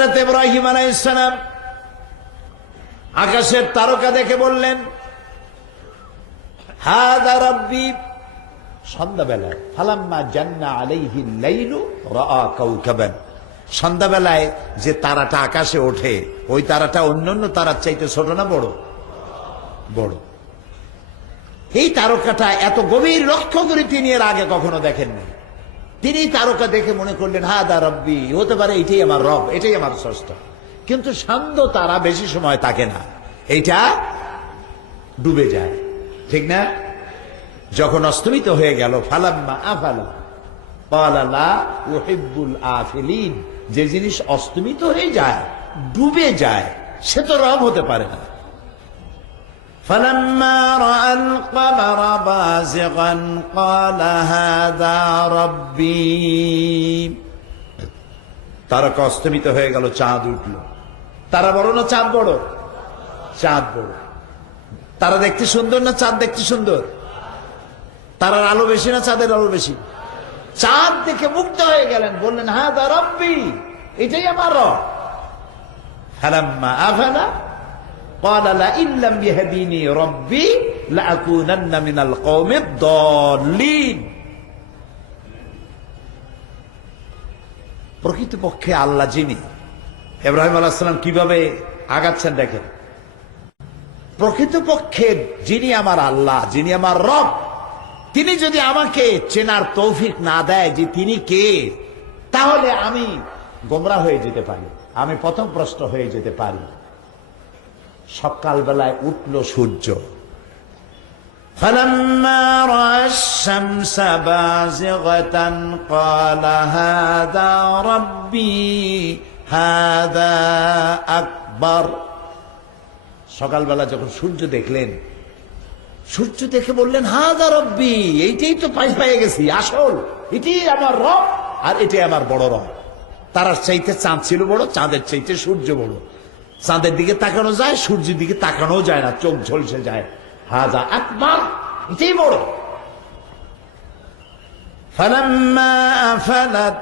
হযরত ইব্রাহিম আলাইহিস সালাম আকাশের তারকা দেখে বললেন, হাদা রাব্বি। সন্ধ্যাবেলায় ফালাম্মা জান্না আলাইহিল লাইলু রাআ কাওকাবান, সন্ধ্যাবেলায় যে তারাটা আকাশে ওঠে, ওই তারাটা অন্যান্য তারার চাইতে ছোট না বড়? বড়। এই তারকাটা এত গভীর লক্ষ্য করে তিনি এর আগে কখনো দেখেননি। তিনি তারকা দেখে মনে করলেন, হাদা রব্বি, হতে পারে এটাই আমার রব, এটাই আমার স্রষ্টা। কিন্তু শান্ত তারা বেশি সময় থাকে না, এইটা ডুবে যায়, ঠিক না? যখন অস্তমিত হয়ে গেল, ফালাম্মা আফালা ক্বালা লা উহিব্বুল আফিলিন, যে জিনিস অস্তমিত হয়ে যায়, ডুবে যায়, সে তো রব হতে পারে না। ফালাম্মা রাআল কমারা বাযিগান ক্বালা হাযা রাব্বি। তারকা অস্তমিত হয়ে গেল, চাঁদ উঠল। তারা বড় না চাঁদ বড়? চাঁদ বড়। তারা দেখতে সুন্দর না চাঁদ দেখতে সুন্দর? তারার আলো বেশি না চাঁদের আলো বেশি? চাঁদ দেখে মুগ্ধ হয়ে গেলেন, বললেন, হাযা রাব্বি, এটাই আমার রব। ফালাম্মা আফালা ক্বালা লা ইল্লাম ইয়াহদিনি রাব্বি লাআকুনান্না মিনাল কওমিদ দাল্লিন। প্রকৃতপক্ষে আল্লাহ যিনি, ইব্রাহিম আলাইহিস সালাম কিভাবে আগাচ্ছেন দেখেন। প্রকৃতপক্ষে যিনি আমার আল্লাহ, যিনি আমার রব, তিনি যদি আমাকে চেনার তৌফিক না দেয় যে তিনি কে, তাহলে আমি গোমরাহ হয়ে যেতে পারি, আমি পথভ্রষ্ট হয়ে যেতে পারি। সকালবেলায় উঠল সূর্য। ফালাম্মা রাআশ শামসা বাযিগাতান ক্বালা হাযা রাব্বি হাযা আকবার। সকালবেলা যখন সূর্য দেখলেন, সূর্য দেখে বললেন, হাযা রাব্বি, এইটাই তো পেয়ে গেছি, আসল এটাই আমার রব, আর এটাই আমার বড় রব। তারার চাইতে চাঁদ ছিল বড়, চাঁদের চাইতে সূর্য বড়। চাঁদের দিকে তাকানো যায়, সূর্যের দিকে তাকানো যায় না, চোখ ঝলসে যায়। হাযা আকবার, এটাই বড়। ফালাম্মা আফালাত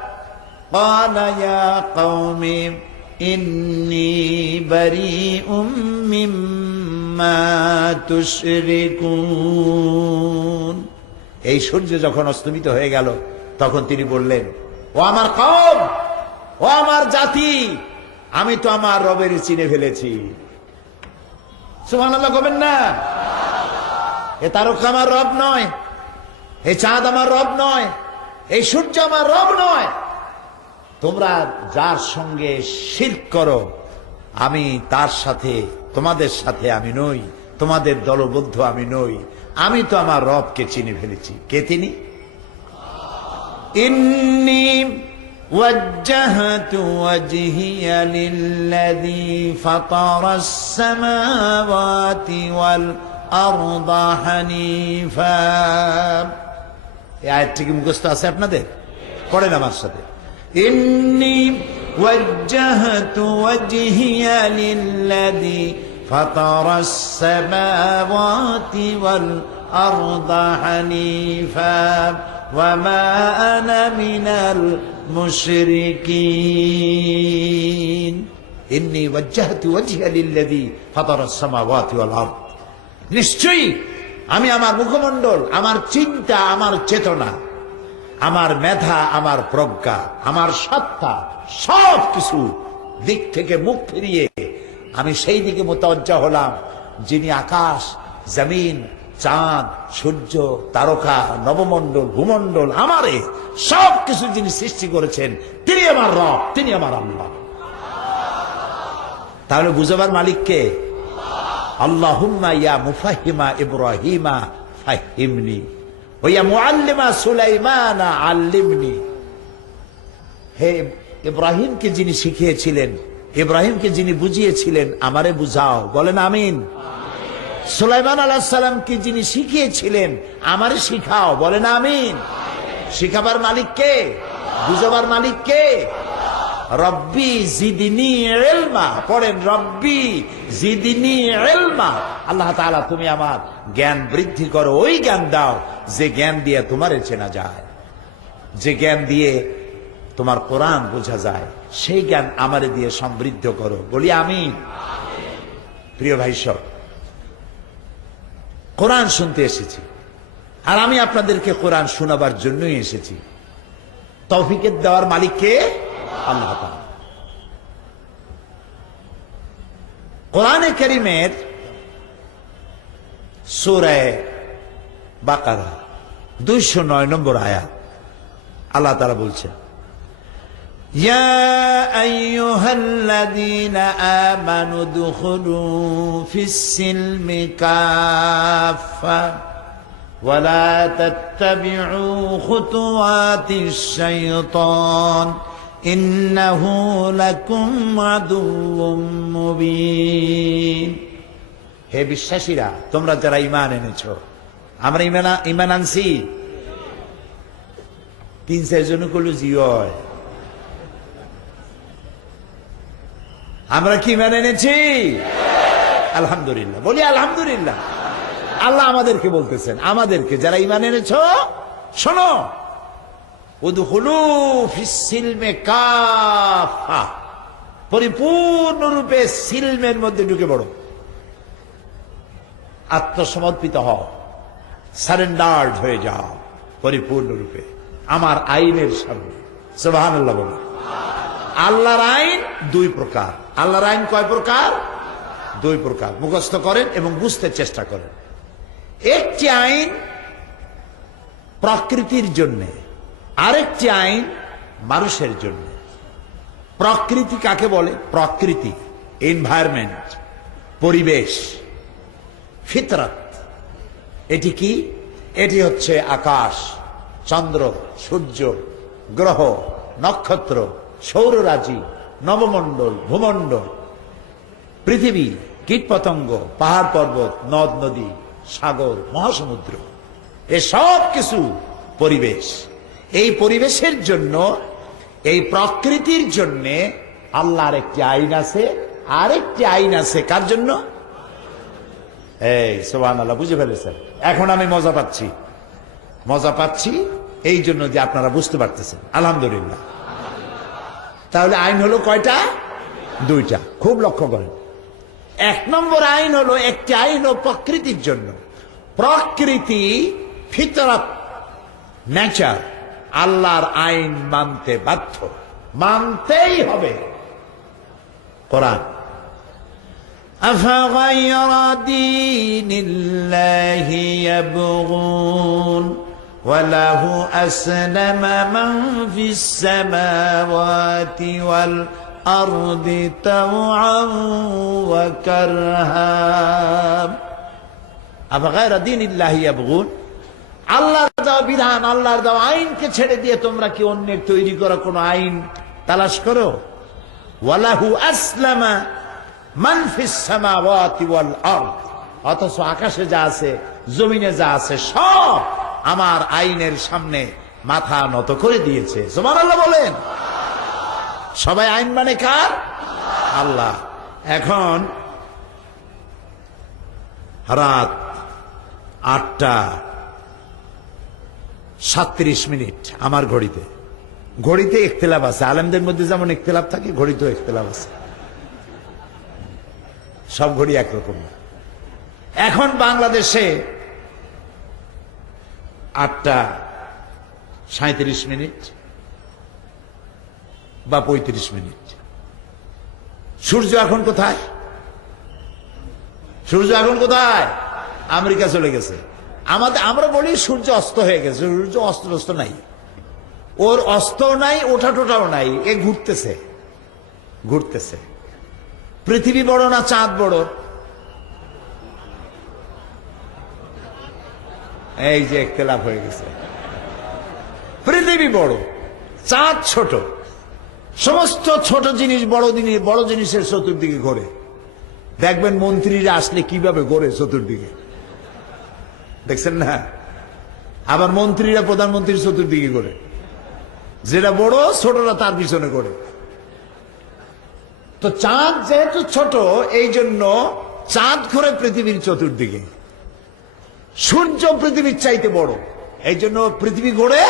ক্বালা ইয়া কওমি ইন্নী বারীউম মিম্মা তুশরিকুন। এই সূর্য যখন অস্তমিত হয়ে গেল, তখন তিনি বললেন, ও আমার কওম, ও আমার জাতি, আমি তো আমার রবের চিনে ফেলেছি। সুবহানাল্লাহ বলবেন না? এ তারকা আমার রব নয়, এই চাঁদ আমার রব নয়, এই সূর্য আমার রব নয়। তোমরা যার সঙ্গে শিরক করো, আমি তার সাথে, তোমাদের সাথে আমি নই, তোমাদের দলবদ্ধ আমি নই। আমি তো আমার রবকে চিনে ফেলেছি। কে তিনি? ইন্নী ওয়াজ্জাহতু ওয়াজহিয়া লিল্লাযী ফাতারাস সামাওয়াতি ওয়াল আরদা হানিফা। এই আয়াতটি কি মুখস্থ আছে আপনাদের? পড়েন আমার সাথে। ইন্নী ওয়াজ্জাহতু ওয়াজহিয়া লিল্লাযী ফাতারাস সামাওয়াতি ওয়াল আরদা হানিফা ওয়া মা আনা মিনাল মুশরিকিন। ইন্নী ওয়াজ্জাহতু ওয়াজহিয়া লিল্লাযী ফাতারাস সামাওয়াতি ওয়াল আরদ। নিশ্চয়ই আমি আমার মুখমণ্ডল, আমার চিন্তা, আমার চেতনা, আমার মেধা, আমার প্রজ্ঞা, আমার সত্তা, সব কিছু দিক থেকে মুখ ফিরিয়ে আমি সেই দিকে মুতাওয়াজ্জা হলাম যিনি আকাশ, জমিন, চাঁদ, সূর্য, তারকা, নবমণ্ডল, ভূমণ্ডল, আমারে সব কিছু যিনি সৃষ্টি করেছেন, তিনি আমার রব, তিনি আমার আল্লাহ। তাহলে বুঝাবার মালিক কে? আল্লাহুম্মা ইয়া মুফাহিমা ইব্রাহিমা ফাহিমনি ওয়া ইয়া মুআল্লিমা সুলাইমানা আল্লিমনি। হে ইব্রাহিমকে যিনি শিখিয়েছিলেন, ইব্রাহিমকে যিনি বুঝিয়েছিলেন, আমারে বুঝাও। বলেন আমিন। সুলাইমান আলাইহিস সালামকে যিনি শিখিয়েছিলেন, আমারে শিখাও। বলেন আমিন। শিখাবার মালিক কে? বুঝাবার মালিক কে? রব্বি জিদনি ইলমা। পড়েন, রব্বি জিদনি ইলমা। আল্লাহ তাআলা, তুমি আমার জ্ঞান বৃদ্ধি করো, ওই জ্ঞান দাও যে জ্ঞান দিয়ে তোমারে চেনা যায়, যে জ্ঞান দিয়ে তোমার কোরআন বোঝা যায়, সেই জ্ঞান আমারে দিয়ে সমৃদ্ধ করো। বলি আমিন। প্রিয় ভাই সব, কোরআন শুনতে এসেছি, আর আমি আপনাদেরকে কোরআন শোনাবার জন্যই এসেছি। তৌফিকের দেওয়ার মালিক কে? আল্লাহ তাআলা। কোরআনে কারীমের সূরা বাকারা 209 নম্বর আয়াত আল্লাহ তাআলা বলছেন, ইয়া আইয়ুহাল্লাযীনা আমানু দুখুলু ফিস-সিলমি কাফা ওয়া লা তাত্তাবিউ খুতুওয়াতিশ শাইতান ইন্নাহু লাকুম আদুউম মুবিন। হে বিশ্বাসীরা, তোমরা যারা ঈমান এনেছো, আমরা ঈমান আনছি। 3-4 জন কইলো জি হয়। আমরা কি ঈমান এনেছি? আলহামদুলিল্লাহ। বলি আলহামদুলিল্লাহ। আল্লাহ আমাদেরকে বলতেছেন, আমাদেরকে যারা ঈমান এনেছো, শোনো, উদখুলু ফিস-সিলমি কাফা, পরিপূর্ণরূপে সিলমের মধ্যে ঢুকে পড়ো, আত্মসমর্পিত হও, সারেন্ডার্ড হয়ে যাও পরিপূর্ণরূপে আমার আইনের সামনে। সুবহানাল্লাহ বলো। আল্লাহর আইন 2 প্রকার। আল্লাহর আইন কয় প্রকার? 2 প্রকার। মুখস্থ করেন এবং বুঝতে চেষ্টা করেন। একটি আইন প্রকৃতির জন্য, আরেকটি আইন মানুষের জন্য। প্রকৃতি কাকে বলে? প্রকৃতি, এনভায়রনমেন্ট, পরিবেশ, ফিতরত। এটি কি? এটি হচ্ছে আকাশ, চন্দ্র, সূর্য, গ্রহ, নক্ষত্র, সৌররাজি, নবমণ্ডল, ভূমণ্ডল, পৃথিবী, কীটপতঙ্গ, পাহাড় পর্বত, নদ নদী, সাগর, মহাসমুদ্র, এসব কিছু পরিবেশ। এই পরিবেশের জন্য, এই প্রকৃতির জন্য আল্লাহর একটি আইন আছে, আরেকটি আইন আছে কার জন্য? এই সুবহানাল্লাহ, বুঝে ফেলেছেন? এখন আমি মজা পাচ্ছি এই জন্য যে আপনারা বুঝতে পারতেছেন। আলহামদুলিল্লাহ। তাহলে আইন হলো কয়টা? 2টা। খুব লক্ষ্য করেন। 1 নম্বর আইন হলো, একটি আইন হলো প্রকৃতির জন্য। প্রকৃতি, ফিতরত, নেচার, আল্লাহর আইন মানতে বাধ্য, মানতেই হবে। কোরআন, আফাগায়রা দীনিল্লাহি ইয়াবগুন ওয়া লাহু আসলামা মান ফিস সামাওয়াতি ওয়াল আরদি তাওআন ওয়া কারহা। আফাগায়রা দীনিল্লাহি ইয়াবগুন, আল্লাহর দেওয়া বিধান, আল্লাহর দেওয়া আইনকে ছেড়ে দিয়ে তোমরা কি অন্যের তৈরি করা কোন আইন তালাশ করো? ওয়ালাহু আসলামা মান ফিস সামাওয়াতি ওয়াল আরদ, অথচ আকাশে যা আছে, জমিনে যা আছে, সব আমার আইনের সামনে মাথা নত করে দিয়েছে। সুবহানাল্লাহ বলেন। সবাই আইন মানে কার? আল্লাহ। এখন রাত 8:37 আমার ঘড়িতে ইখতিলাফ আছে। আলেমদের মধ্যে যেমন ইখতিলাফ থাকে, ঘড়িতেও ইখতিলাফ আছে। সব ঘড়ি একরকম না। এখন বাংলাদেশে 8:37 বা 35। সূর্য এখন কোথায়? সূর্য এখন কোথায়? আমেরিকা চলে গেছে। আমরা বলি সূর্য অস্ত হয়ে গেছে। সূর্য অস্ত নাই, ওর অস্ত নাই, ওঠা টোটাও নাই, এ ঘুরতেছে। পৃথিবী বড় না চাঁদ বড়? এই যে ইখতিলাফ হয়ে গেছে। পৃথিবী বড়, চাঁদ ছোট। সমস্ত ছোট জিনিস বড় জিনিসের চতুর্দিকে ঘোরে। দেখবেন মন্ত্রীরা আসলে কিভাবে ঘোরে চতুর্দিকে, দেখছেন না? আবার মন্ত্রীরা প্রধানমন্ত্রীর চতুর্দিকে ঘোরে। যেটা বড়, ছোটরা তার পিছনে ঘোরে। তো চাঁদ যেহেতু ছোট, এই জন্য চাঁদ ঘোরে পৃথিবীর চতুর্দিকে। সূর্য পৃথিবীর চাইতে বড়, এই জন্য পৃথিবী ঘোরে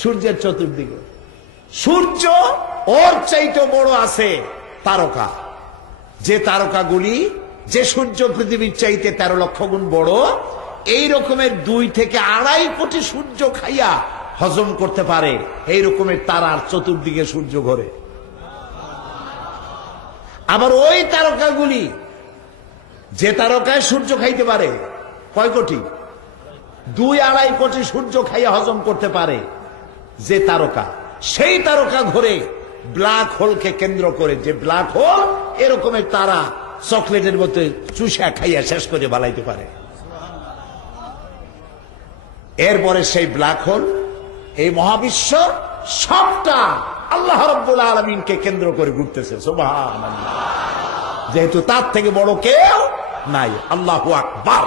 সূর্যের চতুর্দিকে। সূর্য ওর চাইতে বড় আছে তারকা, যে তারকাগুলি, যে সূর্য পৃথিবীর চাইতে 13 লক্ষ গুণ বড়, এই রকমের 2 থেকে 2.5 কোটি সূর্য খাইয়া হজম করতে পারে, এই রকমের তারার চতুর্দিকে সূর্য ঘোরে। আবার ওই তারকাগুলি, যে তারকায় সূর্য খাইতে পারে কয় কোটি, 2-2.5 কোটি সূর্য খাইয়া হজম করতে পারে যে তারকা, সেই তারকা ঘোরে ব্ল্যাক হোলকে কেন্দ্র করে। যে ব্ল্যাক হোল এরকমের তারা চকলেটের মধ্যে চুষা খাইয়া শেষ করে বালাইতে পারে। এরপরে সেই ব্ল্যাক হোল, এই মহাবিশ্ব সবটা আল্লাহ রাব্বুল আলামিনকে কেন্দ্র করে ঘুরতেছে। সুবহানাল্লাহ। যেহেতু তার থেকে বড় কেউ নাই। আল্লাহু আকবার।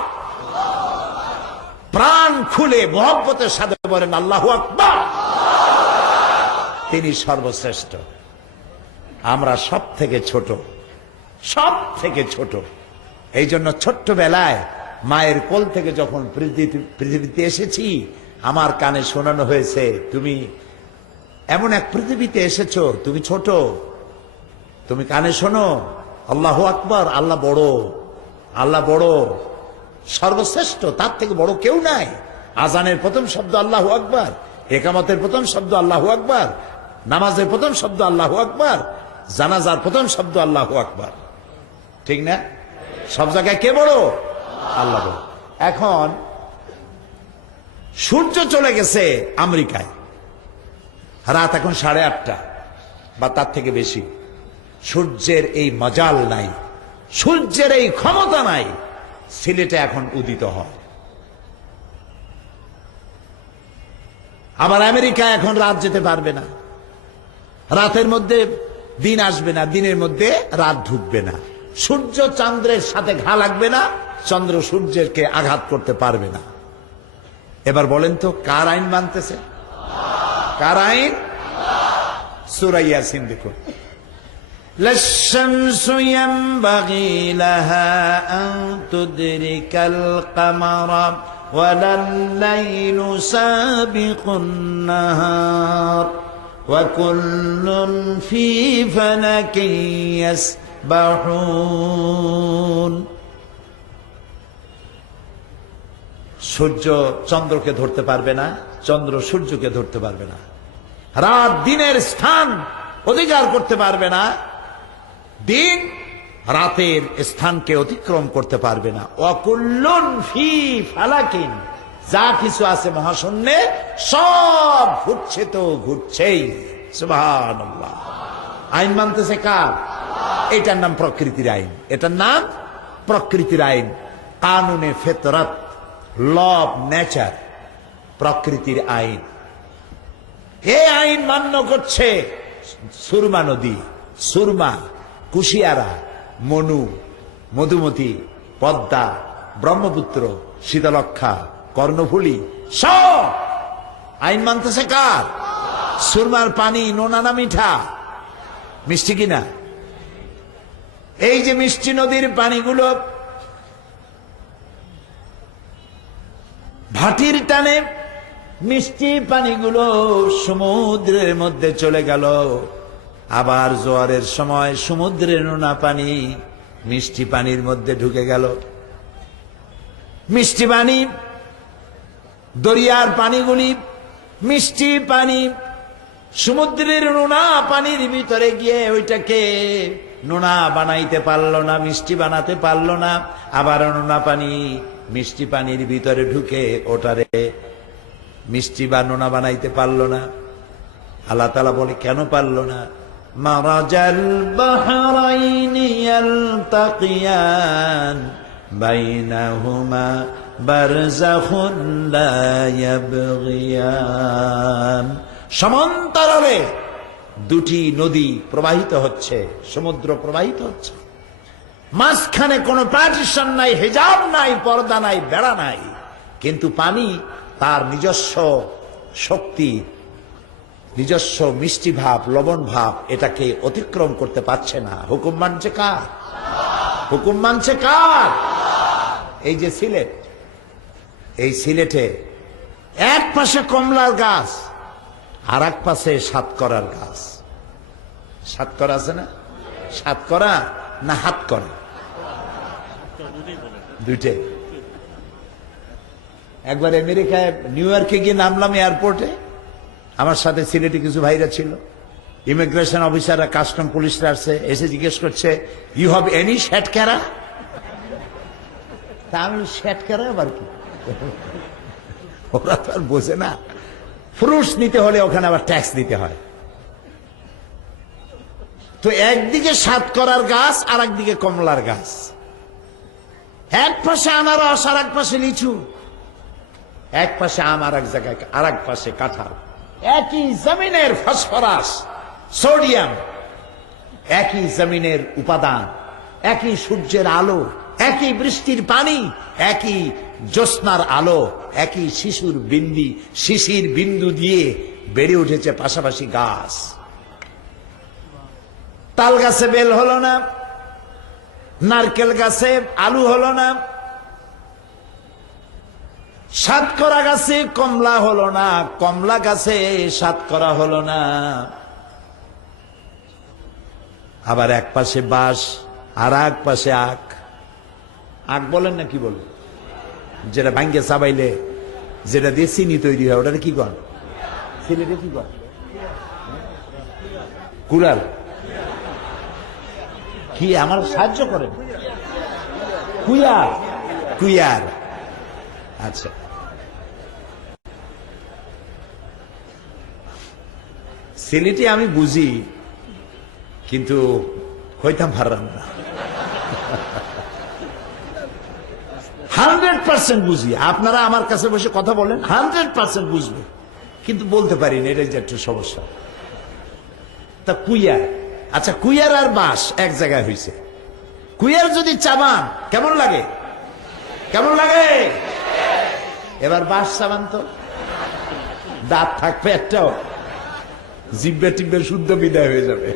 প্রাণ খুলে মহব্বতের সাথে বলেন আল্লাহু আকবার। তিনি সর্বশ্রেষ্ঠ, আমরা সব থেকে ছোট, সব থেকে ছোট। এই জন্য ছোট্টবেলায় মায়ের কোল থেকে যখন পৃথিবীতে এসেছি, আমার কানে শোনানো হয়েছে, তুমি এমন এক পৃথিবীতে এসেছো, তুমি ছোট, তুমি কানে শোনো আল্লাহু আকবার। আল্লাহ বড়, আল্লাহ বড়, সর্বশ্রেষ্ঠ, তার থেকে বড় কেউ নাই। আজানের প্রথম শব্দ আল্লাহু আকবার, একামতের প্রথম শব্দ আল্লাহু আকবার, নামাজের প্রথম শব্দ আল্লাহু আকবার, জানাজার প্রথম শব্দ আল্লাহু আকবার। ঠিক না? সব জায়গায় কে বড়? আল্লাহ বড়। এখন সূর্য চলে গেছে আমেরিকায়, রাত এখন 8:30 বা তার থেকে বেশি। সূর্যের এই মজাল নাই, সূর্যের এই ক্ষমতা নাই সিলেটে এখন উদিত হয়। আবার আমেরিকা এখন রাত যেতে পারবে না, রাতের মধ্যে দিন আসবে না, দিনের মধ্যে রাত ঢুকবে না, সূর্য চন্দ্রের সাথে ঘা লাগবে না, চন্দ্র সূর্যকে আঘাত করতে পারবে না। এবার বলেন তো কার আইন মানতেছে? কার আইন? সূরা ইয়াসিন দেখুন। লাশ-শামসু ইয়ানবাগি লাহা আন তুদরিকাল কামারা ওয়ালাল-লাইলু সাবিকুন নাহার ওয়া কুল্লুন ফি ফালাকিন ইয়াসবাহুন। সূর্য চন্দ্রকে ধরতে পারবে না, চন্দ্র সূর্যকে ধরতে পারবে না, রাত দিনের স্থান অধিকার করতে পারবে না, দিন রাতের স্থানকে অতিক্রম করতে পারবে না। ওয়াকুল্লুন ফি ফালাকিন, যা কিছু আছে মহাশূন্যে সব ঘুরছে তো ঘুরছেই। সুবহানাল্লাহ। আইন মানতেছে কার? এটার নাম প্রকৃতির আইন, এটার নাম প্রকৃতির আইন, কানুনে ফিতরত, ল অফ নেচার, প্রকৃতির আইন। এই আইন মান্য করছে সুরমা নদী, সুরমা, কুশিয়ারা, মনু, মধুমতি, পদ্মা, ব্রহ্মপুত্র, শীতলক্ষা, কর্ণফুলী, সব আইন মানতেছে কার? সুরমার পানি নোনা না মিঠা? মিষ্টি কিনা? এই যে মিষ্টি নদীর পানিগুলো ভাটির টানে মিষ্টি পানিগুলো সমুদ্রের মধ্যে চলে গেল, আবার জোয়ারের সময় সমুদ্রের নোনা পানি মিষ্টি পানির মধ্যে ঢুকে গেল। মিষ্টি পানি, দরিয়ার পানিগুলি মিষ্টি পানি সমুদ্রের নোনা পানির ভিতরে গিয়ে ওইটাকে নোনা বানাইতে পারলো না, মিষ্টি বানাতে পারলো না। আবার নোনা পানি মিষ্টি পানির ভিতরে ঢুকে ওটারে মিষ্টি বা নোনা বানাইতে পারলো না। আল্লাহ তাআলা বলে কেন পারলো না? মারাজাল বাহরাইনি ইয়ালতাকিয়ান বাইনাহুমা বারযাখুন লা ইয়াবগিয়ান। সমান্তরালে দুটি নদী প্রবাহিত হচ্ছে, সমুদ্র প্রবাহিত হচ্ছে, মাঝখানে কোনো পার্টিশন নাই, হিজাব নাই, পর্দা নাই, বেড়া নাই, কিন্তু পানি তার নিজস্ব শক্তি, নিজস্ব মিষ্টি ভাব, লবণ ভাব, এটাকে অতিক্রম করতে পারছে না। হুকুম মানছে কার? হুকুম মানছে কার? এই যে সিলেট, এই সিলেটে এক পাশে কমলার গাছ আর এক পাশে সাতকরার গাছ। সাতকরা আছে না? সাতকরা না হাত করা? দুইটাই। একবার আমেরিকায় নিউ ইয়র্কে গিয়ে নামলাম এয়ারপোর্টে, আমার সাথে সিলেটে কিছু ভাইরা ছিল, ইমিগ্রেশন অফিসাররা, কাস্টম পুলিশরা আসছে, এসে জিজ্ঞেস করছে, ইউ হ্যাভ এনি শ্যাটকেরা? তা আমি শ্যাটকেরা আবার কি? ওরা তো আর বোঝে না, ফ্রুটস নিতে হলে ওখানে আবার ট্যাক্স দিতে হয়। তো একদিকে সাতকরার গাছ আর একদিকে কমলার গাছ, এক পাশে আনারস আর এক পাশে লিচু, এক পাশে আম আর এক জায়গায় আর এক পাশে কাঁঠাল। একই জমিনের ফসফরাস, সোডিয়াম, একই জমিনের উপাদান, একই সূর্যের আলো, একই বৃষ্টির পানি, একই জ্যোৎস্নার আলো, একই শিশির বিন্দু দিয়ে বেড়ে উঠেছে পাশাপাশি গাছ। তাল গাছে বেল হলো না, নারকেল গাছে আলু হলো না, সাতকরা গাছে কমলা হলো না, কমলা গাছে সাতকরা হলো না। আবার এক পাশে বাঁশ আর এক পাশে আখ। আখ বলেন না কি বলেন? যেটা ভাঙ্গে চাবাইলে যেটা দিয়ে চিনি তৈরি হয়, ওটা কি কর? সিলেটে কি কর? কুড়াল। কি আমার সাহায্য করেন? কুয়ার। কুয়ার, আচ্ছা। সিলেটে আমি বুঝি, কিন্তু হইতাম পারলাম না। 100% বুঝি। আপনারা আমার কাছে বসে কথা বলেন, 100% বুঝবে, কিন্তু বলতে পারি না, এটাই যে একটু সমস্যা। তা কুইয়ার, আচ্ছা কুইয়ার আর বাঁশ এক জায়গায় হয়েছে। কুইয়ার যদি চাবান কেমন লাগে? কেমন লাগে? এবার বাঁশ চাবান তো দাঁত থাকবে একটাও, জিব্বে টিব্বে শুদ্ধ বিদায় হয়ে যাবে।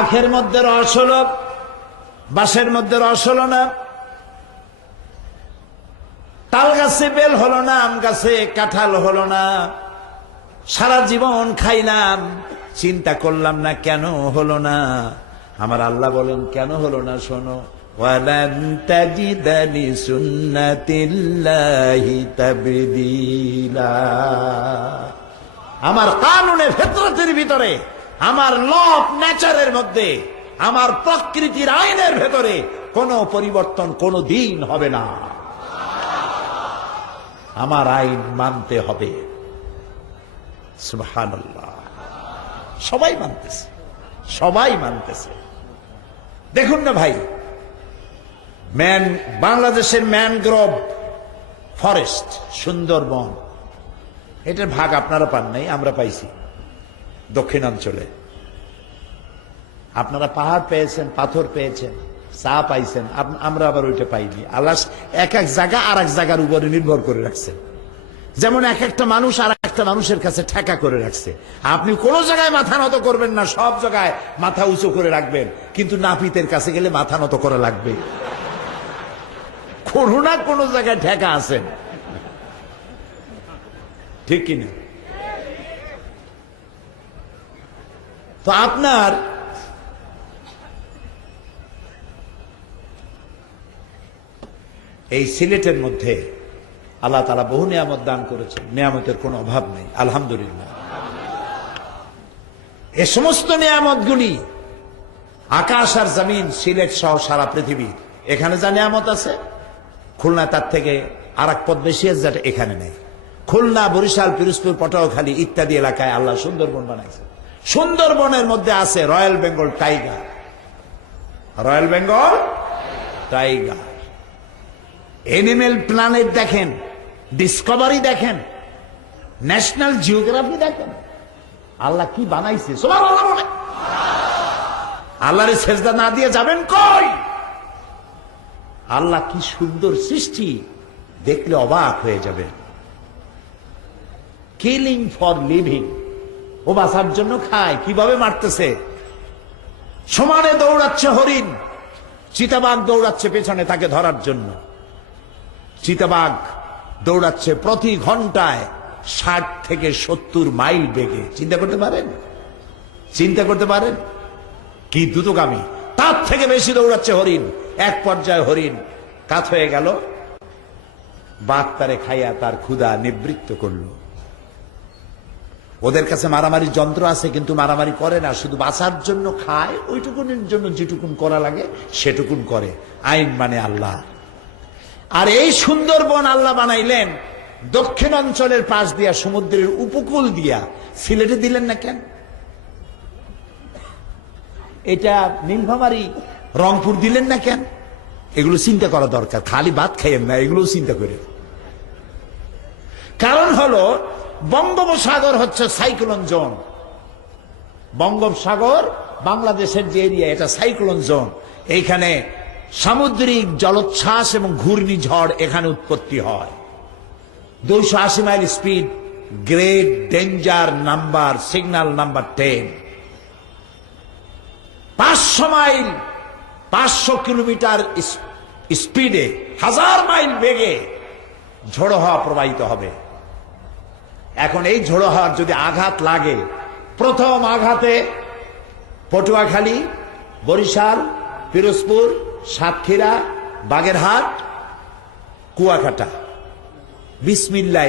আখের মধ্যে রস হলো, বাঁশের মধ্যে রস হলো না। তাল গাছে বেল হলো না, আম গাছে কাঁঠাল হলো না। সারা জীবন খাইলাম, চিন্তা করলাম না কেন হলো না। আমার আল্লাহ বলেন কেন হলো না, শোনো, ওয়ালান তাজিদা লিসুন্নাতিল্লাহি তাবদীলা। আমার কানুনে ফিতরতের ভিতরে, আমার ল অফ নেচারের মধ্যে, আমার প্রকৃতির আইনের ভেতরে কোনো পরিবর্তন কোনো দিন হবে না। আমার আইন মানতে হবে। সুবহানাল্লাহ। সবাই মানতেছে, সবাই মানতেছে। দেখুন না ভাই, বাংলাদেশের ম্যানগ্রোভ ফরেস্ট, সুন্দরবন, এটার ভাগ আপনারা পান নাই, আমরা পাইছি দক্ষিণাঞ্চলে। আপনারা পাহাড় পেয়েছেন, পাথর পেয়েছেন, চা পাইছেন, আমরা আবার ওইটা পাইনি। আল্লাহ এক এক জায়গা আর এক জায়গার উপরে নির্ভর করে রাখছেন। যেমন এক একটা মানুষ আর একটা মানুষের কাছে ঠেকা করে রাখছে। আপনি কোন জায়গায় মাথা নত করবেন না, সব জায়গায় মাথা উঁচু করে রাখবেন, কিন্তু নাপিতের কাছে গেলে মাথা নত করা লাগবে। কোনো না কোনো জায়গায় ঠেকা আছেন, ঠিক কিনা? তো আপনার এই সিলেটের মধ্যে আল্লাহ তাআলা বহু নিয়ামত দান করেছেন, নিয়ামতের কোনো অভাব নেই, আলহামদুলিল্লাহ। এ সমস্ত নিয়ামতগুলি আকাশ আর জমিন, সিলেট সহ সারা পৃথিবী, এখানে যা নিয়ামত আছে খুলনা তার থেকে আর এক পদ বেশি আছে, যেটা এখানে নেই। খুলনা, বরিশাল, পিরোজপুর, পটুয়াখালী ইত্যাদি এলাকায় আল্লাহ সুন্দরবন বানাইছে। সুন্দরবনের মধ্যে আছে royal Bengal tiger, royal Bengal tiger. Animal planet দেখেন, ডিসকভারি দেখেন, ন্যাশনাল জিওগ্রাফি দেখেন, আল্লাহ কি বানাইছে। সুবহানাল্লাহ বলে আল্লাহরে সেজদা না দিয়ে যাবেন কই? আল্লাহ কি সুন্দর সৃষ্টি, দেখলে অবাক হয়ে যাবে। কিলিং ফর লিভিং, ও বাঁচার জন্য খায়, কিভাবে মারতেছে। সমানে দৌড়াচ্ছে হরিণ, চিতাবাঘ দৌড়াচ্ছে পেছনে তাকে ধরার জন্য। চিতাবাঘ দৌড়াচ্ছে প্রতি ঘন্টায় 60 থেকে 70 মাইল বেগে। চিন্তা করতে পারেন? চিন্তা করতে পারেন কি দ্রুতগামী? তার থেকে বেশি দৌড়াচ্ছে হরিণ। এক পর্যায়ে হরিণ কাত হয়ে গেল, বাঘ তারে খাইয়া তার ক্ষুধা নিবৃত্ত করলো। ওদের কাছে মারামারির যন্ত্র আছে, কিন্তু মারামারি করে না, শুধু বাঁচার জন্য খায়। ওইটুকুনের জন্য যেটুকুন করা লাগে সেটুকুন করে। আইন মানে আল্লাহ। আর এই সুন্দরবন আল্লাহ বানাইলেন দক্ষিণ অঞ্চলের পাশ দিয়া, সমুদ্রের উপকূল দিয়া। সিলেটে দিলেন না কেন? এটা নীলফামারী, রংপুর দিলেন না কেন? এগুলো চিন্তা করা দরকার। খালি ভাত খাইয়েন না, এগুলো চিন্তা করে। কারণ হলো বঙ্গোপসাগর হচ্ছে সাইক্লোন জোন। বঙ্গোপসাগর বাংলাদেশের যে এরিয়া, এটা সাইক্লোন জোন। এইখানে সামুদ্রিক জলোচ্ছ্বাস এবং ঘূর্ণিঝড় এখানে উৎপত্তি হয়। 280 mile speed, great danger number, signal number 10। 500 mile, 500 kilometre স্পিডে, 1000 মাইল বেগে ঝোড়ো হাওয়া প্রবাহিত হবে। এখন এই ঝোড়ো হাওয়ার যদি আঘাত লাগে, প্রথম আঘাতে পটুয়াখালী, বরিশাল, পিরোজপুর, সাতক্ষীরা, বাগেরহাট, কুয়াকাটা, বিসমিল্লাহ,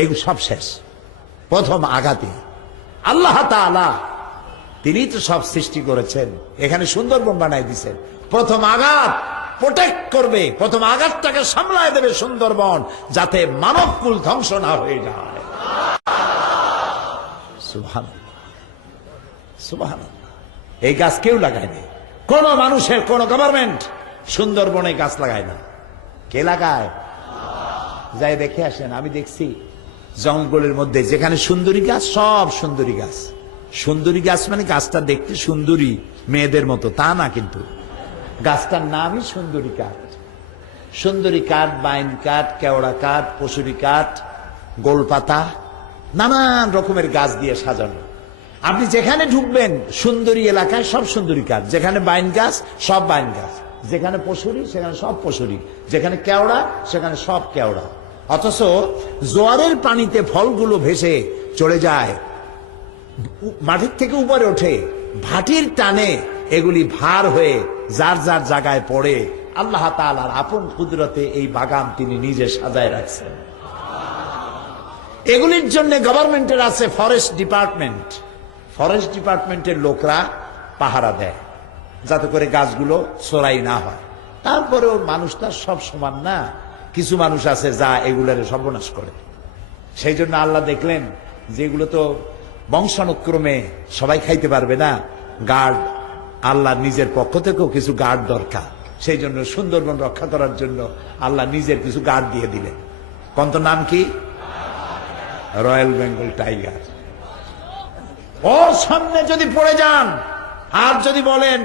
এই সব শেষ। প্রথম আঘাতে আল্লাহ তাআলা, তিনি তো সব সৃষ্টি করেছেন, এখানে সুন্দরবন বানাই দিয়েছেন। প্রথম আঘাত প্রোটেক্ট করবে, প্রথম আঘাতটাকে সামলায় দেবে সুন্দরবন, যাতে মানবকুল ধ্বংস না হয়ে যায়। সুবহানাল্লাহ, সুবহানাল্লাহ। এই গাছ কেউ লাগায়নি, কোন মানুষের, কোন গভর্নমেন্ট সুন্দরবনে গাছ লাগায় না। কে লাগায়? যাই দেখে আসেন। আমি দেখছি জঙ্গলের মধ্যে যেখানে সুন্দরী গাছ, সব সুন্দরী গাছ। সুন্দরী গাছ মানে গাছটা দেখতে সুন্দরী, মেয়েদের মতো তা না, কিন্তু গাছটার নামই সুন্দরী কাঠ। সুন্দরী কাঠ, বাইন কাঠ, কেওড়া কাঠ, পশুরি কাঠ, গোলপাতা, নানান রকমের গাছ দিয়ে সাজানো। আপনি যেখানে ঢুকবেন সুন্দরী এলাকায় সব সুন্দরী কাঠ। যেখানে বাইন গাছ, সব বাইন গাছ। যেখানে পশুরি, সেখানে সব পশুরি। যেখানে কেওড়া, সেখানে সব কেওড়া। অথচ জোয়ারের পানিতে ফলগুলো ভেসে চলে যায়, মাটির থেকে উপরে ওঠে, ভাটির টানে এগুলি ভার হয়ে যার যার জায়গায় পড়ে। আল্লাহ তাআলার আপন কুদরতে এই বাগান তিনি নিজে সাজায় রাখছেন। এগুলির জন্য গভর্নমেন্টের আছে ফরেস্ট ডিপার্টমেন্ট। ফরেস্ট ডিপার্টমেন্টের লোকরা পাহারা দেয় যাতে করে গাছগুলো চোরাই না হয়। তারপরেও মানুষটা সব সমান না, কিছু মানুষ আছে যা এগুলার সর্বনাশ করে। সেই জন্য আল্লাহ দেখলেন যে এগুলো তো বংশানুক্রমে সবাই খাইতে পারবে না, গার্ড, আল্লাহ নিজের পক্ষ থেকেও কিছু গার্ড দরকার। সেই জন্য সুন্দরবন রক্ষা করার জন্য আল্লাহ নিজের কিছু গার্ড দিয়ে দিলেন। কোন নাম কি? Royal Bengal tiger. ওর সামনে যদি পড়ে যান আর যদি বলেন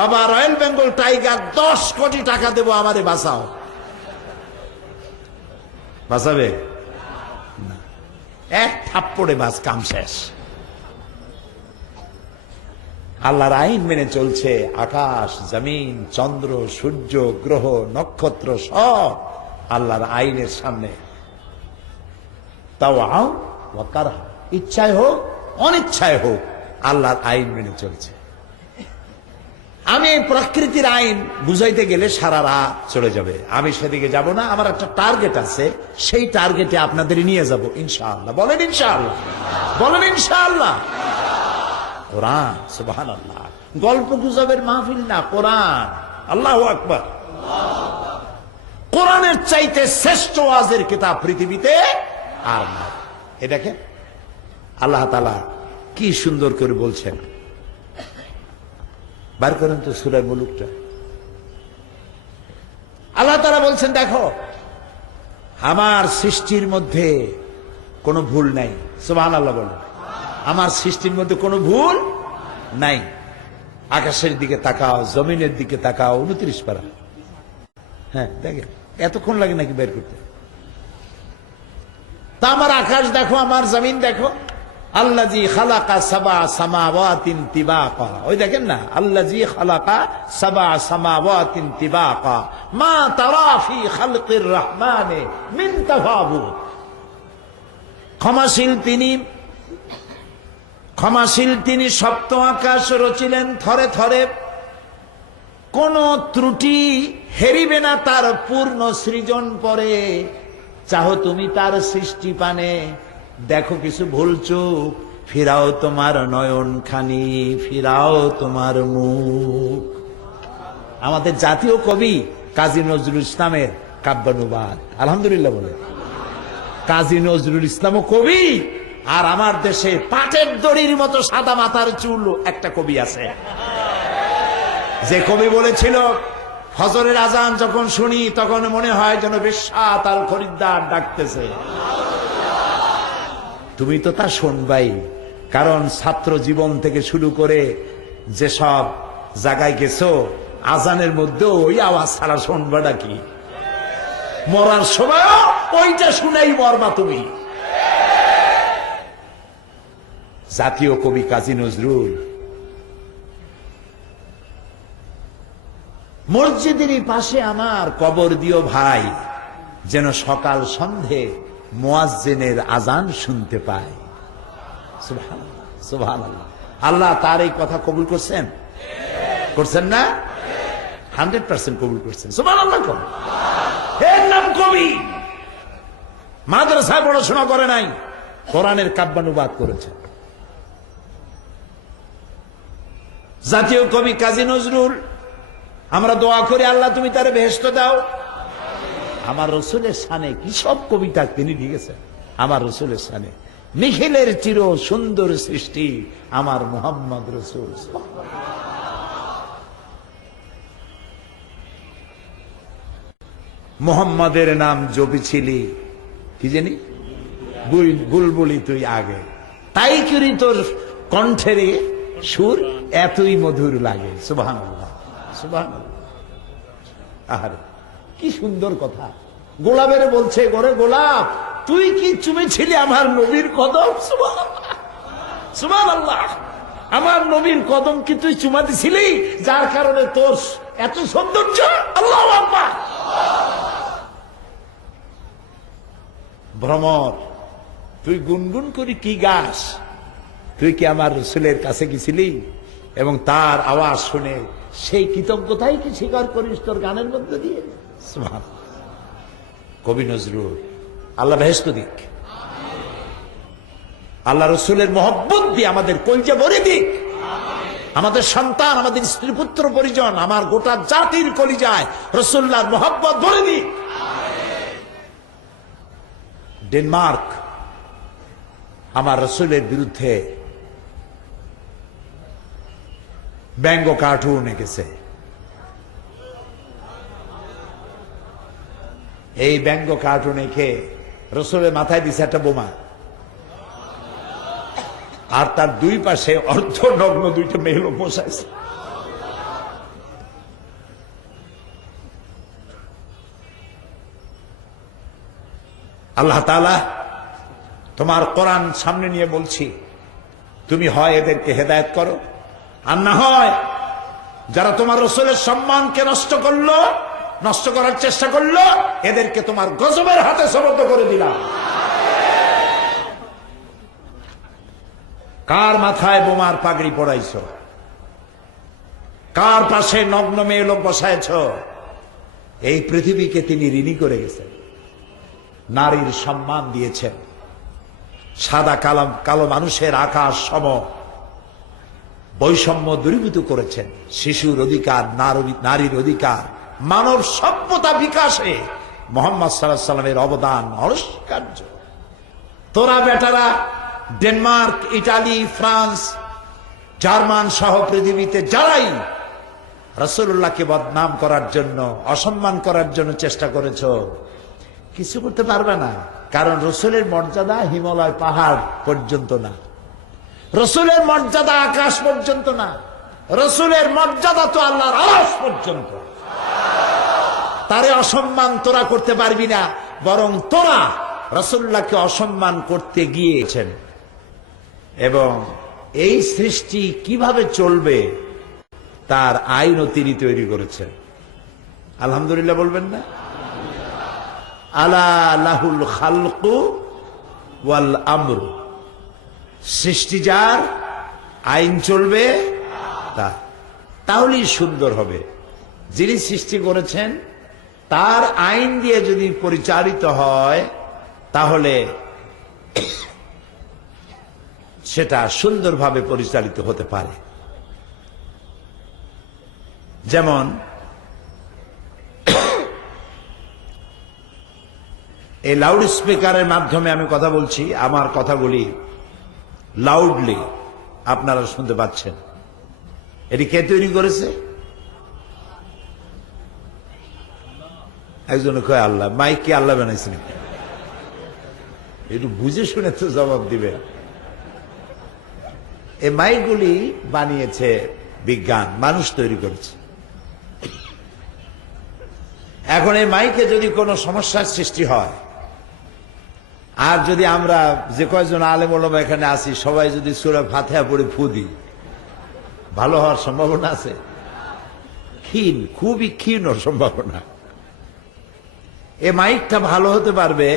বাবা রয়্যাল বেঙ্গল টাইগার 10 কোটি টাকা দেবো আমারে বাঁচাও, বাঁচাবে না। এক থাপ্পড়ে বাস, কাম শেষ। আল্লাহর আইন মেনে চলছে। আকাশ, জমিন, চন্দ্র, সূর্য, গ্রহ, নক্ষত্র সব আল্লাহর আইনের সামনে তাও কারহা, ইচ্ছায় হোক অনিচ্ছায় হোক আল্লাহর আইন মেনে চলছে। আমি প্রকৃতির আইন বুঝাইতে গেলে সারা রাত চলে যাবে, আমি সেদিকে যাব না। আমার একটা টার্গেট আছে, সেই টার্গেটে আপনাদের নিয়ে যাব ইনশাআল্লাহ। বলেন ইনশাআল্লাহ, বলেন ইনশাআল্লাহ। কোরআন, সুবহানাল্লাহ। গল্প গুজবের মাহফিল না, কোরআন। আল্লাহু আকবার। কোরআনের চাইতে শ্রেষ্ঠ ওয়াজের কিতাব পৃথিবীতে আর না। এ দেখেন আল্লাহ তাআলা কি সুন্দর করে বলছেন। বার করেন তো সূরা মুলুকটা। আল্লাহ তাআলা বলছেন, দেখো আমার সৃষ্টির মধ্যে কোনো ভুল নাই। সুবহানাল্লাহ বলেন। আমার সৃষ্টির মধ্যে কোনো ভুল নাই। আকাশের দিকে তাকাও, জমিনের দিকে তাকাও। 29 পারা। হ্যাঁ দেখেন, এতক্ষণ লাগে নাকি বের করতে? তা আমার আকাশ দেখো, আমার জমিন দেখো, আল্লাযী খালাকা সাবআ সামাওয়াতিন তিবাকা, ওই দেখেন না, আল্লাযী খালাকা সাবআ সামাওয়াতিন তিবাকা মা তারা ফি খালকির রহমানে মিন তাফাউত। ক্ষমাশীল তিনি সপ্ত আকাশ রচিলেন থরে থরে, কোন ত্রুটি হেরিবে না তার পূর্ণ সৃজন পরে। চাহো তুমি তার সৃষ্টি পানে, দেখো কিছু ভুল চুক, ফিরাও তোমার নয়ন খানি, ফিরাও তোমার মুখ। আমাদের জাতীয় কবি কাজী নজরুল ইসলামের কাব্যানুবাদ, আলহামদুলিল্লাহ বলে। কাজী নজরুল ইসলামও কবি, আর আমার দেশে পাটের দড়ির মতো সাদা মাথার চুল একটা কবি আছে, যে কবি বলেছিল ফজরের আজান যখন শুনি তখন মনে হয় যেন বেশ্যা তার খরিদ্দার ডাকতেছে। তুমি তো তা শুনবাই, কারণ ছাত্র জীবন থেকে শুরু করে যেসব জায়গায় গেছো, আজানের মধ্যে ওই আওয়াজ ছাড়া শুনবাটা কি? মরার সময় ওইটা শুনেই মরবা তুমি। জাতীয় কবি কাজী নজরুল মসজিদেরই পাশে আমার কবর দিও ভাই, যেন সকাল সন্ধে মুয়াজ্জিনের আজান শুনতে পায়। সুবহানাল্লাহ, সুবহানাল্লাহ। আল্লাহ তার এই কথা কবুল করছেন, করছেন না? 100% কবুল করছেন। সুবহানাল্লাহ। এর নাম কবি। মাদ্রাসায় পড়াশোনা করে নাই, কোরআনের কাব্যানুবাদ করেছে। জাতীয় কবি কাজী নজরুল, আমরা দোয়া করি আল্লাহ তুমি তারে বেহেশত দাও। আমার রসুলের শানে কি সব কবিতা তিনি লিখেছেন। আমার রসুলের শানে, নিখিলের চির সুন্দর সৃষ্টি আমার মুহাম্মদ রসুল। মুহাম্মাদের নাম জপেছিলি কি জানি, বুলবুলি তুই আগে, তাই করি তোর কণ্ঠের সুর এতই মধুর লাগে। সুবহানাল্লাহ, সুবহানাল্লাহ। আরে কি সুন্দর কথা। গোলাপের বলছে, গোরে গোলাপ তুই কি চুমেছিলি আমার নবীর কদম? সুবহানাল্লাহ, সুবহানাল্লাহ। আমার নবীর কদম কি তুই চুমা দিছিলি, যার কারণে তোর এত সৌন্দর্য? আল্লাহু আকবার। ভ্রমর, তুই গুনগুন করি কি গাস? তুই কি আমার রসুলের কাছে গেছিলি এবং তার আওয়াজ শুনে সেই কৃতজ্ঞতাই কি স্বীকার করিস তোর গানের মধ্যে দিয়ে? সুবহানাল্লাহ। কবি নজরুল, আল্লাহ বেহেশত দিক, আল্লাহ রসুলের মহব্বত দিয়ে আমাদের কলিজা ভরে দিক, আমাদের সন্তান, আমাদের স্ত্রী পুত্র পরিজন, আমার গোটা জাতির কলিজায় রসুল্লাহর মহব্বত ভরে দিক। ডেনমার্ক আমার রসুলের বিরুদ্ধে ব্যঙ্গ কার্টুন এঁকেছে। এই ব্যঙ্গ কার্টুন এঁকে রসুলের মাথায় দিছে একটা বোমা, আর তার দুই পাশে অর্ধনগ্ন দুইটা মেয়ে লোক বসাইছে। আল্লাহ তাআলা তোমার কোরআন সামনে নিয়ে বলছি, তুমি হয় এদেরকে হেদায়েত করো, আর না হয় যারা তোমার রসুলের সম্মানকে নষ্ট করলো, নষ্ট করার চেষ্টা করলো, এদেরকে তোমার গজবের হাতে সোপর্দ করে দিলাম। কার মাথায় বোমার পাগড়ি পড়াইছ? কার পাশে নগ্ন মেয়ে লোক বসাইছ? এই পৃথিবীকে তিনি ঋণী করে গেছেন, নারীর সম্মান দিয়েছেন, সাদা কালো মানুষের আকাশ সম বৈষম্য দূরীভূত করেছেন, শিশুর অধিকার, নারীর অধিকার, মানব সভ্যতা বিকাশে মুহাম্মদ সাল্লাল্লাহু আলাইহি সাল্লামের অবদান অনস্বীকার্য। তোরা বেটারা ডেনমার্ক, ইটালি, ফ্রান্স, জার্মান সহ পৃথিবীতে যারাই রাসূলুল্লাহকে বদনাম করার জন্য, অসম্মান করার জন্য চেষ্টা করেছ, কিছু করতে পারবে না। কারণ রসুলের মর্যাদা হিমালয় পাহাড় পর্যন্ত না, রসুলের মর্যাদা আকাশ পর্যন্ত না, রসুলের মর্যাদা তো আল্লাহর আরশ পর্যন্ত। তারে অসম্মান তোরা করতে পারবি না, বরং তোরা রাসূলুল্লাহকে অসম্মান করতে গিয়েছেন। এবং এই সৃষ্টি কিভাবে চলবে তার আইনও তিনি তৈরি করেছেন। আলহামদুলিল্লাহ বলবেন না? আলা লাহুল খালকু ওয়াল আমর, সৃষ্টি যার, আইন চলবে তার, তাহলেই সুন্দর হবে। যিনি সৃষ্টি করেছেন তার আইন দিয়ে যদি পরিচালিত হয় তাহলে সেটা সুন্দরভাবে পরিচালিত হতে পারে। যেমন এই লাউড স্পিকারের মাধ্যমে আমি কথা বলছি, আমার কথাগুলি লাউডলি আপনারা শুনতে পাচ্ছেন। এটি কে তৈরি করেছে? একজনে কয় আল্লাহ। মাইক কি আল্লাহ বানাইছেন? একটু বুঝে শুনে তো জবাব দিবে। এই মাইকগুলি বানিয়েছে বিজ্ঞান, মানুষ তৈরি করেছে। এখন এই মাইকে যদি কোনো সমস্যার সৃষ্টি হয়, আর যদি আমরা যে কয়েকজন আলেম ওলামা এখানে আসি সবাই যদি সূরা ফাতিহা পড়ে ফু দিই, ভালো হওয়ার সম্ভাবনা আছে? ক্ষীণ, খুবই ক্ষীণ সম্ভাবনা। এ মাইকটা ভালো হতে পারবে,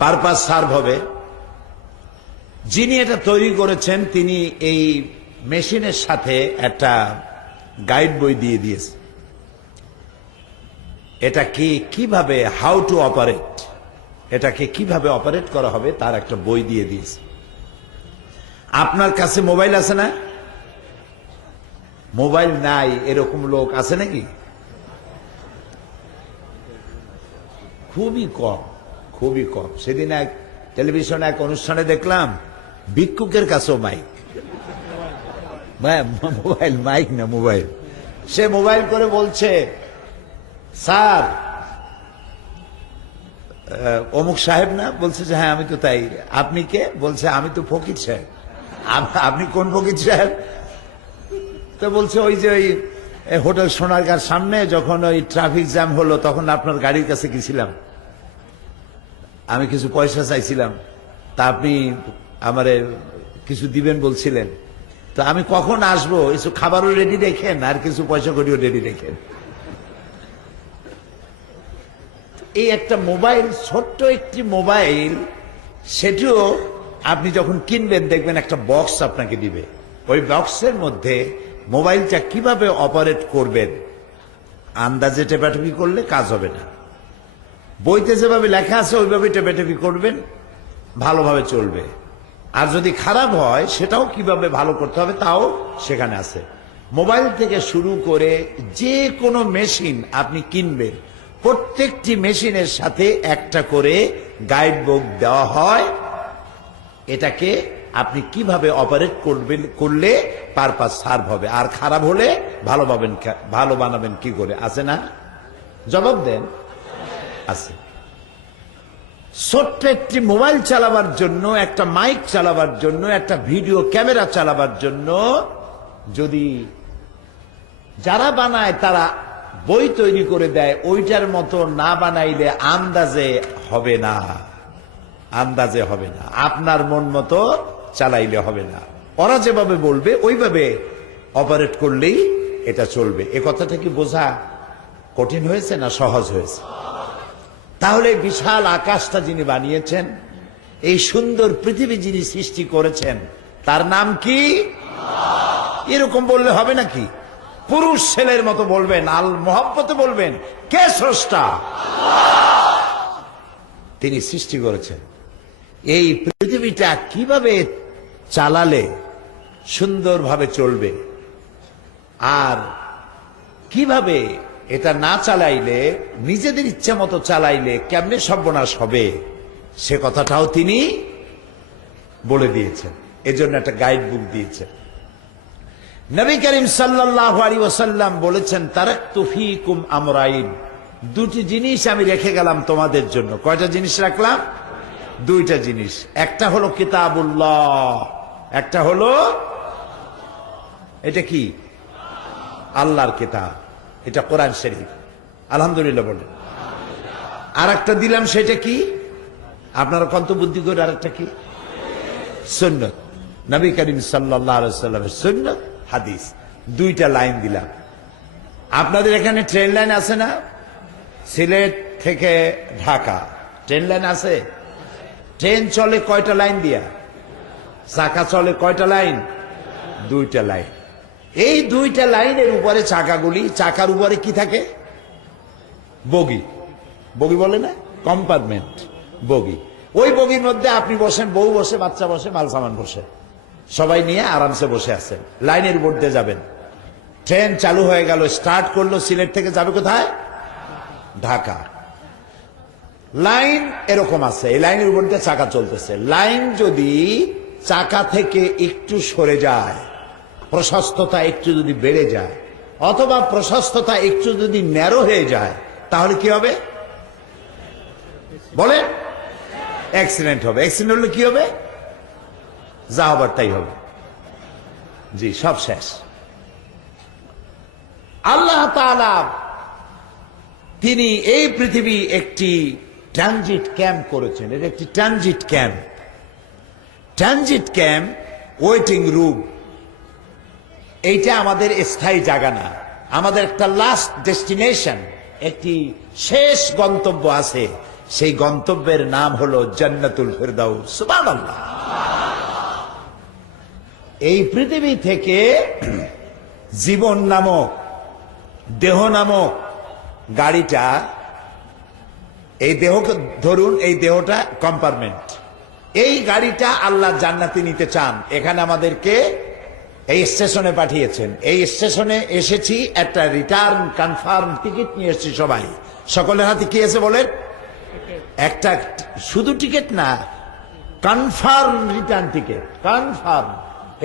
পারপাস সার্ভ হবে। যিনি এটা তৈরি করেছেন তিনি এই মেশিনের সাথে একটা গাইড বই দিয়ে দিয়েছে। এটা কিভাবে, হাউ টু অপারেট, এটাকে কিভাবে অপারেট করা হবে তার একটা বই দিয়ে দিয়েছে। আপনার কাছে মোবাইল আছে না? মোবাইল নাই এরকম লোক আছে নাকি? খুবই কম, খুবই কম। সেদিন এক টেলিভিশনে এক অনুষ্ঠানে দেখলাম ভিক্ষুকের কাছেও মাইক। মোবাইল, মাইক না মোবাইল। সে মোবাইল করে বলছে, স্যার অমুক সাহেব না? বলছে যে হ্যাঁ আমি তো তাই। আপনি কে? বলছে আমি তো ফকির সাহেব। আপনি কোন ফকির সাহেব? তো বলছে ওই যে ওই হোটেল সোনারগাঁর সামনে যখন ওই ট্রাফিক জ্যাম হলো তখন আপনার গাড়ির কাছে গেছিলাম, আমি কিছু পয়সা চাইছিলাম, তা আপনি আমারে কিছু দিবেন বলছিলেন, তো আমি কখন আসবো কিছু খাবারও রেডি রেখেন আর কিছু পয়সা করিও রেডি রেখেন। এই একটা মোবাইল, ছোট্ট একটি মোবাইল, সেটিও আপনি যখন কিনবেন দেখবেন একটা বক্স আপনাকে দিবে। ওই বক্সের মধ্যে মোবাইলটা কিভাবে অপারেট করবেন আন্দাজে টেপাটেপি করলে কাজ হবে না। বইতে যেভাবে লেখা আছে ওইভাবে টেপাটেপি করবেন, ভালোভাবে চলবে। আর যদি খারাপ হয় সেটাও কিভাবে ভালো করতে হবে তাও সেখানে আছে। মোবাইল থেকে শুরু করে যে কোনো মেশিন আপনি কিনবেন, প্রত্যেকটি মেশিনের সাথে একটা করে গাইড বুক দেওয়া হয়। এটাকে আপনি কিভাবে অপারেট করবেন, করলে পারপাস সার্ভ হবে, আর খারাপ হলে ভালো বানাবেন কি করে, আছে না? জবাব দেন। আছে। ছোট্ট একটি মোবাইল চালাবার জন্য, একটা মাইক চালাবার জন্য, একটা ভিডিও ক্যামেরা চালাবার জন্য যদি যারা বানায় তারা বই তৈরি করে দেয়, ওইটার মতো না বানাইলে আন্দাজে হবে না, আন্দাজে হবে না। আপনার মন মতো চালাইলে হবে না। ওরা যেভাবে বলবে ওইভাবে অপারেট করলেই এটা চলবে। এ কথাটা কি বোঝা কঠিন হয়েছে না সহজ হয়েছে? তাহলে বিশাল আকাশটা যিনি বানিয়েছেন, এই সুন্দর পৃথিবী যিনি সৃষ্টি করেছেন, তার নাম কি? এরকম বললে হবে নাকি? পুরুষ ছেলের মতো বলবেন, আল মোহাব্বতে বলবেন, কে স্রষ্টা? তিনি সৃষ্টি করেছেন। এই পৃথিবীটা কিভাবে চালালে সুন্দরভাবে চলবে, আর কিভাবে এটা না চালাইলে, নিজেদের ইচ্ছা মতো চালাইলে কেমনে সর্বনাশ হবে, সে কথাটাও তিনি বলে দিয়েছেন। এজন্য একটা গাইড বুক দিয়েছেন। নবী করিম সাল্লাল্লাহু আলাইহি ওয়াসাল্লাম বলেছেন, তারাকতু ফীকুম আমরাইন, দুটি জিনিস আমি রেখে গেলাম তোমাদের জন্য। কয়টা জিনিস রাখলাম? দুইটা জিনিস। একটা হলো কিতাবুল্লাহ, একটা হলো এটা কি? আল্লাহর কিতাব, এটা কোরআন শরীফ। আলহামদুলিল্লাহ বলেন। আর একটা দিলাম, সেটা কি? আপনারা কত বুদ্ধি করে, আর একটা কি? সুন্নত, নবী করিম সাল্লাল্লাহু আলাইহি ওয়াসাল্লামের সুন্নত, হাদিস। দুইটা লাইন দিলাম। আপনাদের এখানে ট্রেন লাইন আছে না? সিলেট থেকে ঢাকা ট্রেন লাইন আছে? ট্রেন চলে কয়টা লাইন দিয়া? চাকা চলে কয়টা লাইন? দুইটা লাইন। এই দুইটা লাইনের উপরে চাকাগুলি, চাকার উপরে কি থাকে? বগি। বগি বলে না, কম্পার্টমেন্ট, বগি। ওই বগির মধ্যে আপনি বসেন, বউ বসে, বাচ্চা বসে, মাল সামান বসে, সবাই নিয়ে আরামসে বসে আছেন। লাইনের উপর দিয়ে যাবেন। ট্রেন চালু হয়ে গেল, স্টার্ট করলো, সিলেট থেকে যাবে কোথায়? ঢাকা। লাইন এরকম আছে, এই লাইনের উপর দিয়ে চাকা চলতেছে। লাইন যদি চাকা থেকে একটু সরে যায়, প্রশস্ততা একটু যদি বেড়ে যায়, অথবা প্রশস্ততা একটু যদি ন্যারো হয়ে যায়, তাহলে কি হবে বলে? অ্যাক্সিডেন্ট হবে। অ্যাক্সিডেন্ট হলে কি হবে? যা হবার তাই হবে। জি, সব শেষ। আল্লাহ তাআলা তিনি এই পৃথিবী একটি ট্রানজিট ক্যাম্প করেছেন। এটা একটি transit camp. Transit camp, waiting room. এইটা আমাদের স্থায়ী জায়গা না, আমাদের একটা লাস্ট ডেস্টিনেশন, একটি শেষ গন্তব্য আছে। সেই গন্তব্যের নাম হলো জান্নাতুল ফিরদাউস। সুবহানাল্লাহ। এই পৃথিবী থেকে জীবন নামক, দেহ নামক গাড়িটা, এই দেহকে ধরুন, এই দেহটা কম্পার্টমেন্ট। এই গাড়িটা আল্লাহ জান্নাতে নিতে চান। এখানে আমাদেরকে এই স্টেশনে পাঠিয়েছেন। এই স্টেশনে এসেছি, একটা রিটার্ন কনফার্ম টিকিট নিয়ে এসেছি। সবাই, সকলের হাতে কি আছে বলেন? একটা, শুধু টিকিট না, কনফার্ম রিটার্ন টিকিট। কনফার্ম,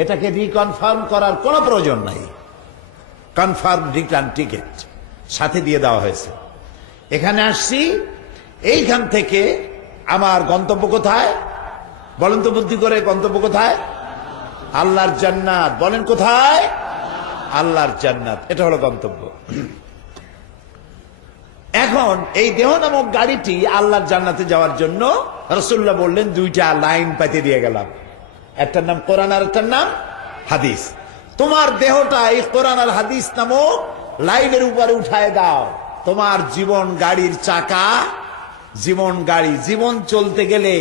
এটাকে রিকনফার্ম করার কোনো প্রয়োজন নাই। কনফার্ম রিটার্ন টিকিট সাথে দিয়ে দেওয়া হয়েছে। এখানে আসছি, এইখান থেকে আমার গন্তব্য কোথায় বলেন তো বুদ্ধি করে? গন্তব্য কোথায়? আল্লাহর জান্নাত। বলেন কোথায়? আল্লাহর জান্নাত। এটা হলো গন্তব্য। এখন এই দেহ নামক গাড়িটি আল্লাহর জান্নাতে যাওয়ার জন্য রাসূলুল্লাহ বললেন, দুইটা লাইন পাইতে দিয়ে গেলাম। একটার নাম কোরআন আর একটার নাম হাদিস। তোমার দেহটা এই কোরআন আর হাদিস নামক লাইনের উপরে উঠায় দাও। তোমার জীবন গাড়ির চাকা, জীবন গাড়ি, জীবন চলতে গেলে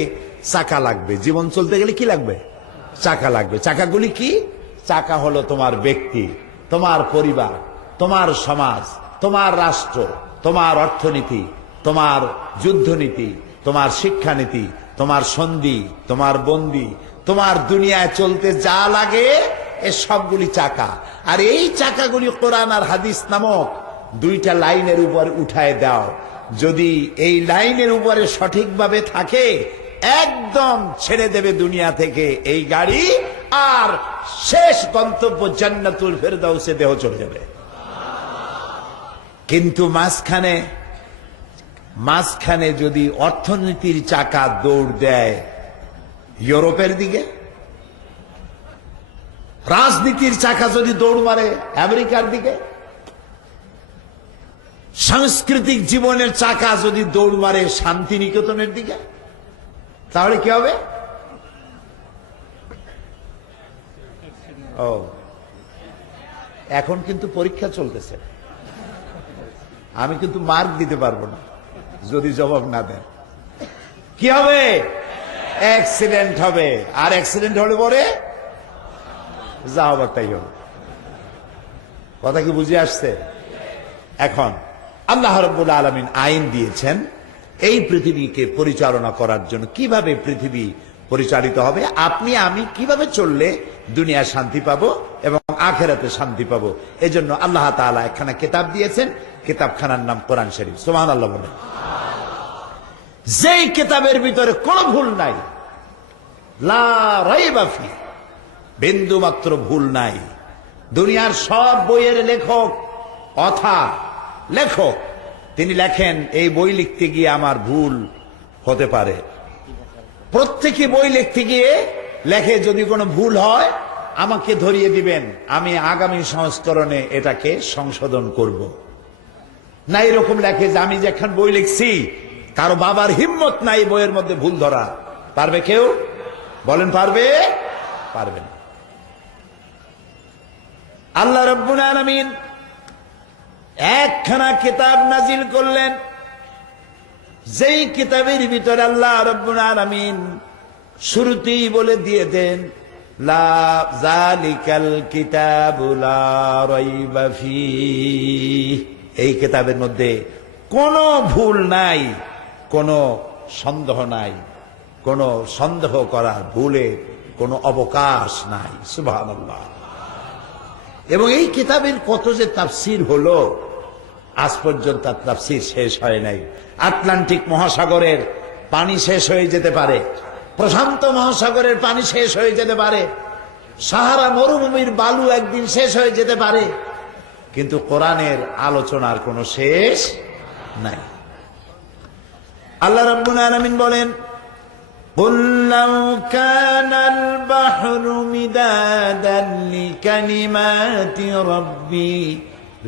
চাকা লাগবে। জীবন চলতে গেলে কি লাগবে? চাকা লাগবে। চাকাগুলি কি? চাকা হলো তোমার ব্যক্তি, তোমার পরিবার, তোমার সমাজ, তোমার রাষ্ট্র, তোমার অর্থনীতি, তোমার যুদ্ধনীতি, তোমার শিক্ষানীতি, তোমার সন্ধি, তোমার বন্দি, তোমার দুনিয়ায় চলতে যা লাগে, এ সবগুলি চাকা। আর এই চাকাগুলি কোরআন আর হাদিস নামক দুইটা লাইনের উপর উঠায় দাও। যদি এই লাইনের উপরে সঠিকভাবে থাকে, একদম ছেড়ে দেবে দুনিয়া থেকে এই গাড়ি, আর শেষ গন্তব্য জান্নাতুল ফেরদাউসে দেহ চলে যাবে। কিন্তু মাঝখানে যদি অর্থনীতির চাকা দৌড় দেয় ইউরোপের দিকে, রাজনীতির চাকা যদি দৌড় মারে আমেরিকার দিকে, সাংস্কৃতিক জীবনের চাকা যদি দৌড় মারে শান্তিনিকেতনের দিকে, তাহলে কি হবে? ও, এখন কিন্তু পরীক্ষা চলতেছে, আমি কিন্তু মার্ক দিতে পারবো না যদি জবাব না দেন। কি হবে? অ্যাক্সিডেন্ট হবে। আর অ্যাক্সিডেন্ট হলে পরে যা হবার তাই হবে। কথা কি বুঝে আসছে? এখন আল্লাহ রাব্বুল আলামিন আইন দিয়েছেন এই পৃথিবীকে পরিচালনা করার জন্য। কিভাবে পৃথিবী পরিচালিত হবে, আপনি আমি কিভাবে চললে দুনিয়া শান্তি পাবো এবং আখিরাতে শান্তি পাবো, এজন্য আল্লাহ তাআলা একখানা কিতাব দিয়েছেন। কিতাবখানার নাম কোরআন শরীফ। সুবহানাল্লাহ বলেন। যেই কিতাবের ভিতরে কোনো ভুল নাই, লা রাইবা ফি, বিন্দু মাত্র ভুল নাই। দুনিয়ার সব বইয়ের লেখক, লেখক, তিনি লেখেন এই বই লিখতে গিয়ে আমার ভুল হতে পারে। প্রত্যেকে বই লিখতে গিয়ে লেখে, যদি কোনো ভুল হয় আমাকে ধরিয়ে দিবেন, আমি আগামী সংস্করণে এটাকে সংশোধন করব। না এরকম লেখে যে আমি যেখান বই লিখছি, কারো বাবার হিম্মত নাই বইয়ের মধ্যে ভুল ধরা। পারবে কেউ? বলেন পারবে? পারবে না। আল্লাহ রাব্বুল আলামিন একখানা কিতাব নাজিল করলেন, যেই কিতাবের ভিতরে আল্লাহ রাব্বুল আলামিন শুরুতেই বলে দিয়ে দেন, লা যালিকাল কিতাবু লা রাইবা ফীহ। এই কিতাবের মধ্যে কোনো ভুল নাই, কোনো সন্দেহ নাই, কোনো সন্দেহ করার ভুলে কোনো অবকাশ নাই। সুবহানাল্লাহ। এবং এই কিতাবের কত যে তাফসীর হলো, আজ পর্যন্ত তার তাফসীর শেষ হয় নাই। আটলান্টিক মহাসাগরের পানি শেষ হয়ে যেতে পারে, প্রশান্ত মহাসাগরের পানি শেষ হয়ে যেতে পারে, সাহারা মরুভূমির বালু একদিন শেষ হয়ে যেতে পারে, কিন্তু কোরআনের আলোচনার কোনো শেষ নাই। আল্লাহ রাব্বুল আলামিন বলেন, قُلْ لَوْ كَانَ الْبَحْرُ مِدَادًا لِكَلِمَاتِ رَبِّي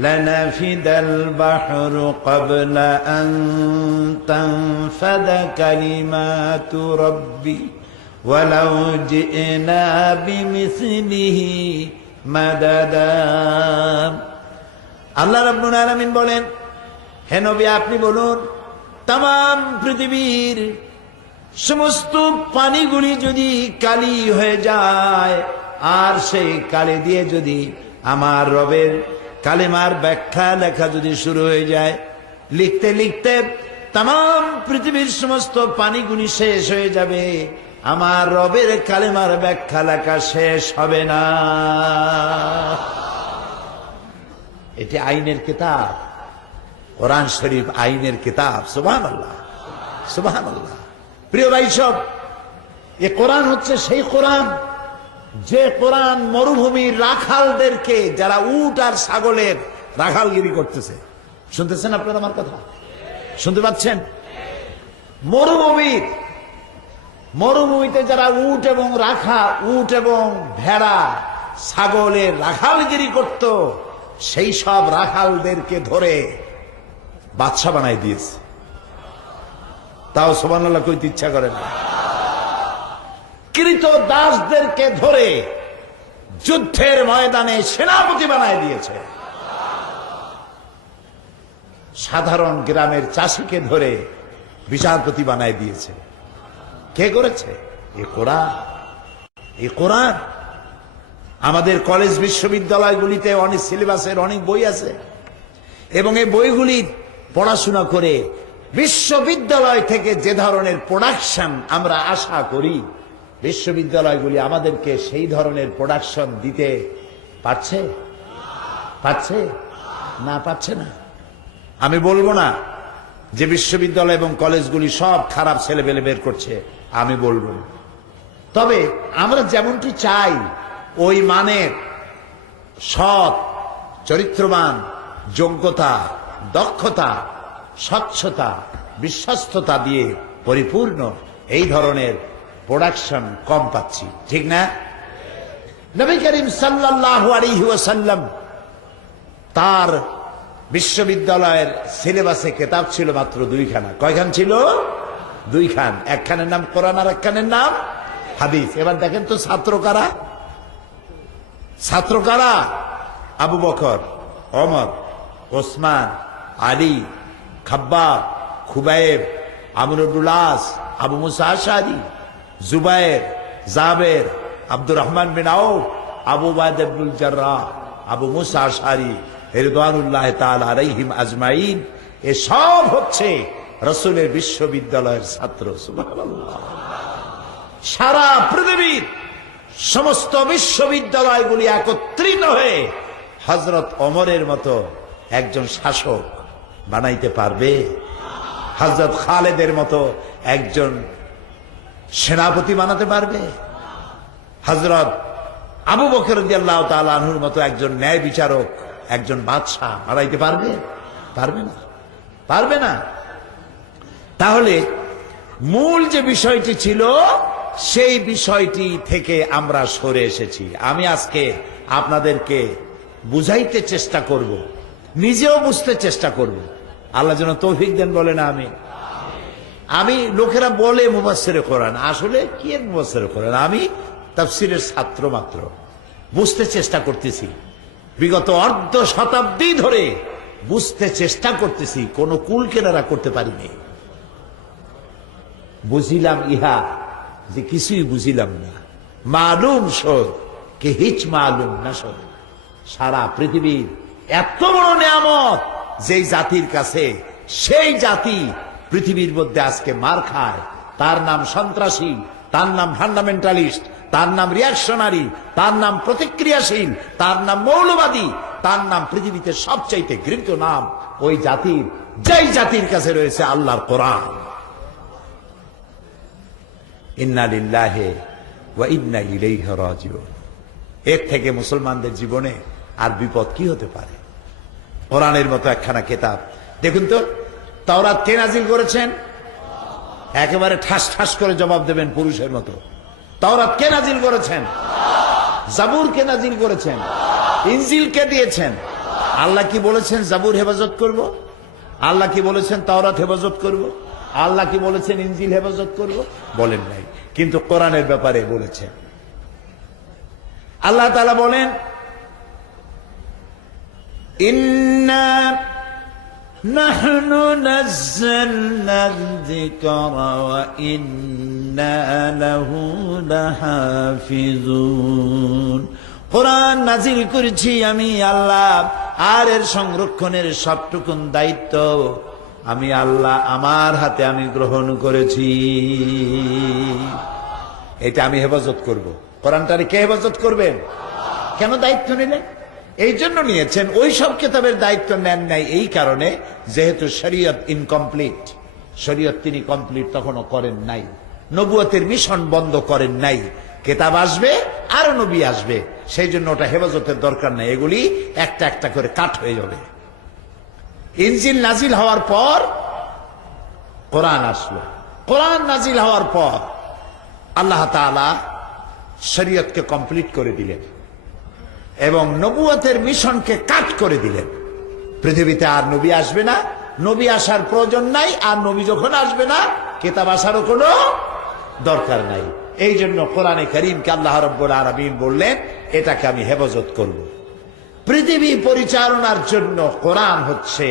لَنَفِدَ الْبَحْرُ قَبْلَ أَن تَنفَدَ كَلِمَاتُ رَبِّي وَلَوْ جِئْنَا بِمِثْلِهِ مَدَدًا। আল্লাহ রাব্বুল আলামিন বলেন, হে নবী আপনি বলুন, তাম পৃথিবীর সমস্ত পানিগুলি যদি কালি হয়ে যায়, আর সেই কালি দিয়ে যদি আমার রবের কালেমার ব্যাখ্যা লেখা যদি শুরু হয়ে যায়, লিখতে লিখতে তাম পৃথিবীর সমস্ত পানিগুলি শেষ হয়ে যাবে, আমার রবের কালেমার ব্যাখ্যা লেখা শেষ হবে না। এটি আইনের কিতাব, কোরআন শরীফ আইনের কিতাব। সুবহানাল্লাহ, সুবহানাল্লাহ। প্রিয় ভাই সব, এ কোরআন হচ্ছে সেই কোরআন যে কোরআন মরুভূমির রাখালদেরকে, যারা উট আর ছাগলের রাখালগিরি করতেছে, শুনতেছেন আপনারা আমার কথা? শুনতে পাচ্ছেন? মরুভূমিতে যারা উট এবং ভেড়া ছাগলের রাখালগিরি করত, সেই সব রাখালদেরকে ধরে বাদশা বানাই দিয়েছে। তাও সুবহানাল্লাহ কইতে ইচ্ছা করে না। কৃত দাসদেরকে ধরে যুদ্ধের ময়দানে সেনাপতি বানায় দিয়েছে। সাধারণ গ্রামের চাষিকে ধরে বিচারপতি বানায় দিয়েছে। কে করেছে? এ কোরআন। এ কোরআন। আমাদের কলেজ বিশ্ববিদ্যালয়গুলিতে অনেক সিলেবাসের অনেক বই আছে, এবং এই বইগুলি পড়াশোনা করে বিশ্ববিদ্যালয় থেকে যে ধরনের প্রোডাকশন আমরা আশা করি, বিশ্ববিদ্যালয়গুলি আমাদেরকে সেই ধরনের প্রোডাকশন দিতে পারছে? পারছে না? পারছে না। আমি বলবো না যে বিশ্ববিদ্যালয় এবং কলেজগুলি সব খারাপ ছেলেপেলে বের করছে, আমি বলবো না। তবে আমরা যেমনটি চাই ওই মানের সৎ, চরিত্রবান, যোগ্যতা, দক্ষতা, স্বচ্ছতা, বিশ্বস্ততা দিয়ে পরিপূর্ণ এই ধরনের প্রোডাকশন কম পাচ্ছি, ঠিক না? নবী করিম সাল্লাল্লাহু আলাইহি ওয়াসাল্লাম তার বিশ্ববিদ্যালয়ের সিলেবাসে কিতাব ছিল মাত্র 2খানা। কয়খান ছিল? 2খান। একখানের নাম কোরআন আর একখানের নাম হাদিস। এবার দেখেন তো ছাত্র কারা? ছাত্র কারা? আবু বকর, ওমর, ওসমান, আলী, খাব্বাব, খুবাইব, আমর ইবনুল আস, আবু মুসা আশআরী, জুবায়ের, জাবের, আব্দুর রহমান বিন আউফ, আবু উবাইদা ইবনুল জাররাহ, আবু মুসা আশআরী রিদওয়ানুল্লাহ তাআলা আলাইহিম আজমাইন। এ সব হচ্ছে রাসূলের বিশ্ববিদ্যালয়ের ছাত্র। সুবহানাল্লাহ। সারা পৃথিবীর সমস্ত বিশ্ববিদ্যালয়গুলি একত্রিত হয়ে হযরত ওমরের মতো একজন শাসক বানাইতে পারবে? হযরত খালেদের মতো একজন সেনাপতি বানাতে পারবে? হযরত আবু বকর রাদিয়াল্লাহু তাআলা আনহুর মতো একজন ন্যায় বিচারক, একজন বাদশাহ বানাইতে পারবে? পারবে না, পারবে না। তাহলে মূল যে বিষয়টি ছিল সেই বিষয়টি থেকে আমরা সরে এসেছি। আমি আজকে আপনাদেরকে বুঝাইতে চেষ্টা করব, নিজেও বুঝতে চেষ্টা করব। আল্লাহ যেন তৌফিক দেন, বলে না আমি। আমি লোকেরা বলে মুফাসসিরে কোরআন, আসলে কি এর মুফাসসিরে কোরআন? আমি তাফসীরের ছাত্র মাত্র, বুঝতে চেষ্টা করতেছি, বিগত অর্ধ শতাব্দী ধরে বুঝতে চেষ্টা করতেছি, কোন কুল কেনারা করতে পারিনি। বুঝিলাম ইহা যে কিছুই বুঝিলাম না। মালুম শোধ কে হিচ মালুম না শোধ। সারা পৃথিবীর এত বড় নিয়ামত যেই জাতির কাছে, সেই জাতি পৃথিবীর মধ্যে আজকে মার খায়। তার নাম সন্ত্রাসী, তার নাম ফান্ডামেন্টালিস্ট, তার নাম রিয়াকশনারি, তার নাম প্রতিক্রিয়াশীল, তার নাম মৌলবাদী, তার নাম পৃথিবীতে সবচাইতে ঘৃণিত নাম ওই জাতির, যেই জাতির কাছে রয়েছে আল্লাহর কোরআন। ইন্না লিল্লাহি ওয়া ইন্না ইলাইহি রাজিউন। এর থেকে মুসলমানদের জীবনে আর বিপদ কি হতে পারে? কোরআনের মতো একখানা কিতাব। দেখুন তো, তাওরাত কে নাজিল করেছেন? একেবারে ঠাস ঠাস করে জবাব দেবেন পুরুষের মতো। তাওরাত কে নাজিল করেছেন? জাবুর কে নাজিল করেছেন? ইনজিল কে দিয়েছেন? আল্লাহ কি বলেছেন জাবুর হেফাজত করব? আল্লাহ কি বলেছেন তাওরাত হেফাজত করব? আল্লাহ কি বলেছেন ইনজিল হেফাজত করব? বলেন নাই। কিন্তু কোরআনের ব্যাপারে বলেছেন। আল্লাহ তাআলা বলেন, ইন্না নাহনু নাযালনা যিকরা ওয়া ইন্না লাহু লাহাফিজুন। কোরআন নাজিল করেছি আমি আল্লাহ, আর এর সংরক্ষণের সবটুকুন দায়িত্ব আমি আল্লাহ আমার হাতে আমি গ্রহণ করেছি। এটা আমি হেফাজত করব। কোরআনটারে কে হেফাজত করবেন? কেন দায়িত্ব নিলেন? এই জন্য নিয়েছেন, ওই সব কিতাবের দায়িত্ব নেন নাই এই কারণে, যেহেতু শরীয়ত ইনকমপ্লিট, শরীয়ত তিনি কমপ্লিট তখনও করেন নাই, নবুয়তের মিশন বন্ধ করেন নাই। কিতাব আসবে, আরো নবী আসবে, সেই জন্য ওটা হেফাজতের দরকার নাই, এগুলি একটা একটা করে কাট হয়ে যাবে। ইনজিল নাজিল হওয়ার পর কোরআন আসলো। কোরআন নাজিল হওয়ার পর আল্লাহ তাআলা শরীয়তকে কমপ্লিট করে দিলেন এবং নবুয়তের মিশনকে কাট করে দিলেন। পৃথিবীতে আর নবী আসবে না, নবী আসার প্রয়োজন নাই, আর নবী যখন আসবে না কিতাব আসারও কোনো দরকার নাই। এই জন্য কোরআনে কারীমকে আল্লাহ রাব্বুল আলামিন বললেন, এটাকে আমি হেফাজত করব। পৃথিবী পরিচালনার জন্য কোরআন হচ্ছে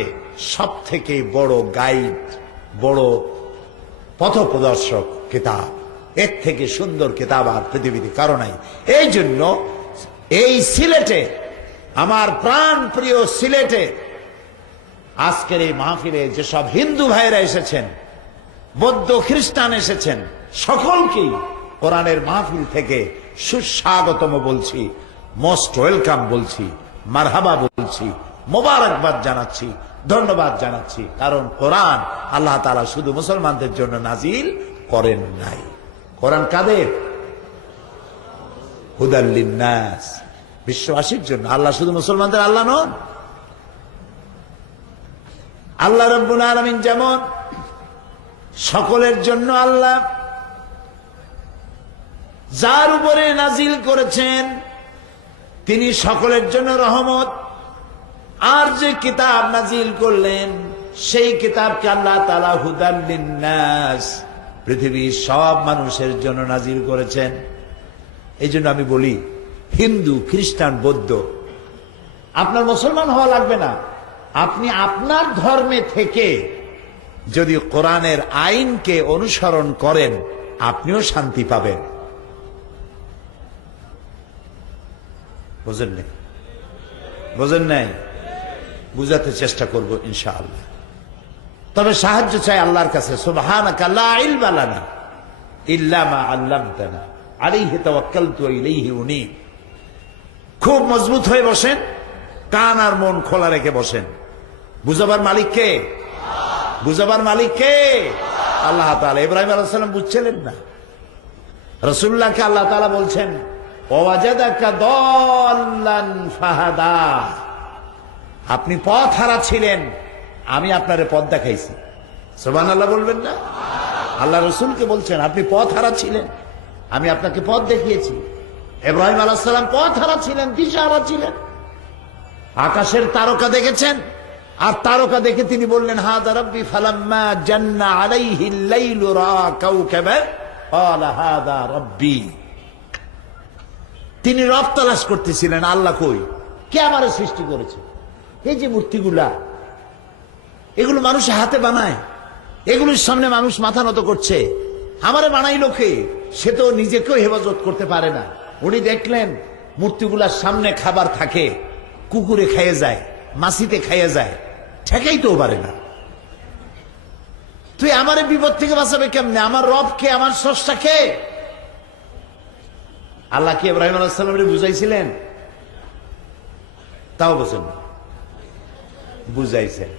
সব থেকে বড় গাইড, বড় পথপ্রদর্শক কিতাব। এর থেকে সুন্দর কিতাব আর পৃথিবীতে কারো নাই। এই জন্য এই সিলেটে, আমার প্রাণ প্রিয় সিলেটে, আজকের এই মাহফিলে যেসব হিন্দু ভাইরা এসেছেন, বৌদ্ধ খ্রিস্টান এসেছেন, সকলকেই কোরআনের মাহফিল থেকে সুস্বাগতম বলছি, মোস্ট ওয়েলকাম বলছি, মারহাবা বলছি, মোবারকবাদ জানাচ্ছি, ধন্যবাদ জানাচ্ছি। কারণ কোরআন আল্লাহ তাআলা শুধু মুসলমানদের জন্য নাজিল করেন নাই। কোরআন কাদের? হুদাল লিন্নাস, বিশ্ববাসীর জন্য। আল্লাহ শুধু মুসলমানদের আল্লাহ নন। আল্লাহ রাব্বুল আলামিন যেমন সকলের জন্য আল্লাহ, যার উপরে নাজিল করেছেন তিনি সকলের জন্য রহমত। আর যে কিতাব নাজিল করলেন সেই কিতাবকে আল্লাহ তাআলা হুদাল লিন্নাস, পৃথিবীর সব মানুষের জন্য নাজিল করেছেন। এই জন্য আমি বলি, হিন্দু, খ্রিস্টান, বৌদ্ধ, আপনার মুসলমান হওয়া লাগবে না। আপনি আপনার ধর্মে থেকে যদি কোরআনের আইনকে অনুসরণ করেন, আপনিও শান্তি পাবেন। বুঝেন নাই? বুঝেন নাই? বুঝাতে চেষ্টা করব ইনশাআল্লাহ। তবে সাহায্য চাই আল্লাহর কাছে। সুবহানাকা লা ইলমা লানা ইল্লা মা আল্লামতানা আলাইহি তাওয়াক্কালতু ওয়া ইলাইহি উনীব। খুব মজবুত হয়ে বসেন, কান আর মন খোলা রেখে বসেন। বুঝাবার মালিক কে? বুঝাবার মালিক কে? আল্লাহ তাআলা। ইব্রাহিম আলাইহিস সালাম বুঝছিলেন না। রাসূলুল্লাহকে আল্লাহ তাআলা বলছেন, ওয়াজাদাকা দাল্লান ফাহাদা, আপনি পথ হারা ছিলেন, আমি আপনারে পথ দেখাইছি। সুবহানাল্লাহ বলবেন না? আল্লাহ রাসূলকে বলছেন, আপনি পথ হারা ছিলেন, আমি আপনাকে পথ দেখিয়েছি। ইব্রাহিম আলাইহিস সালাম পথ হারা ছিলেন, দিশাহারা ছিলেন। আকাশের তারকা দেখেছেন, আর তারকা দেখে তিনি বললেন হাযা রাব্বি ফালাম্মা জান্না আলাইহিল লাইলু রাআ কাওকাবান ক্বালা হাযা রাব্বি। তিনি রব তালাশ করতেছিলেন, আল্লাহ কই, কে আমারে সৃষ্টি করেছে? এই যে মূর্তিগুলা, এগুলো মানুষ হাতে বানায়, এগুলোর সামনে মানুষ মাথা নত করছে, আমারে বানাইলো কে? সে তো নিজেকেও হেফাজত করতে পারে না। উনি দেখলেন মূর্তিগুলার সামনে খাবার থাকে, কুকুরে খাইয়ে যায়, মাছিতে খাইয়ে যায়, ঠেকাইতেও পারে না। তুই আমারে বিপদ থেকে বাঁচাবে কেমনে? আমার রব কে? আমার স্রষ্টা কে? আল্লাহ কি ইব্রাহিম আলাইহিস সালামকে বুঝাইছিলেন? তাও বোঝেন, বুঝাইছেন।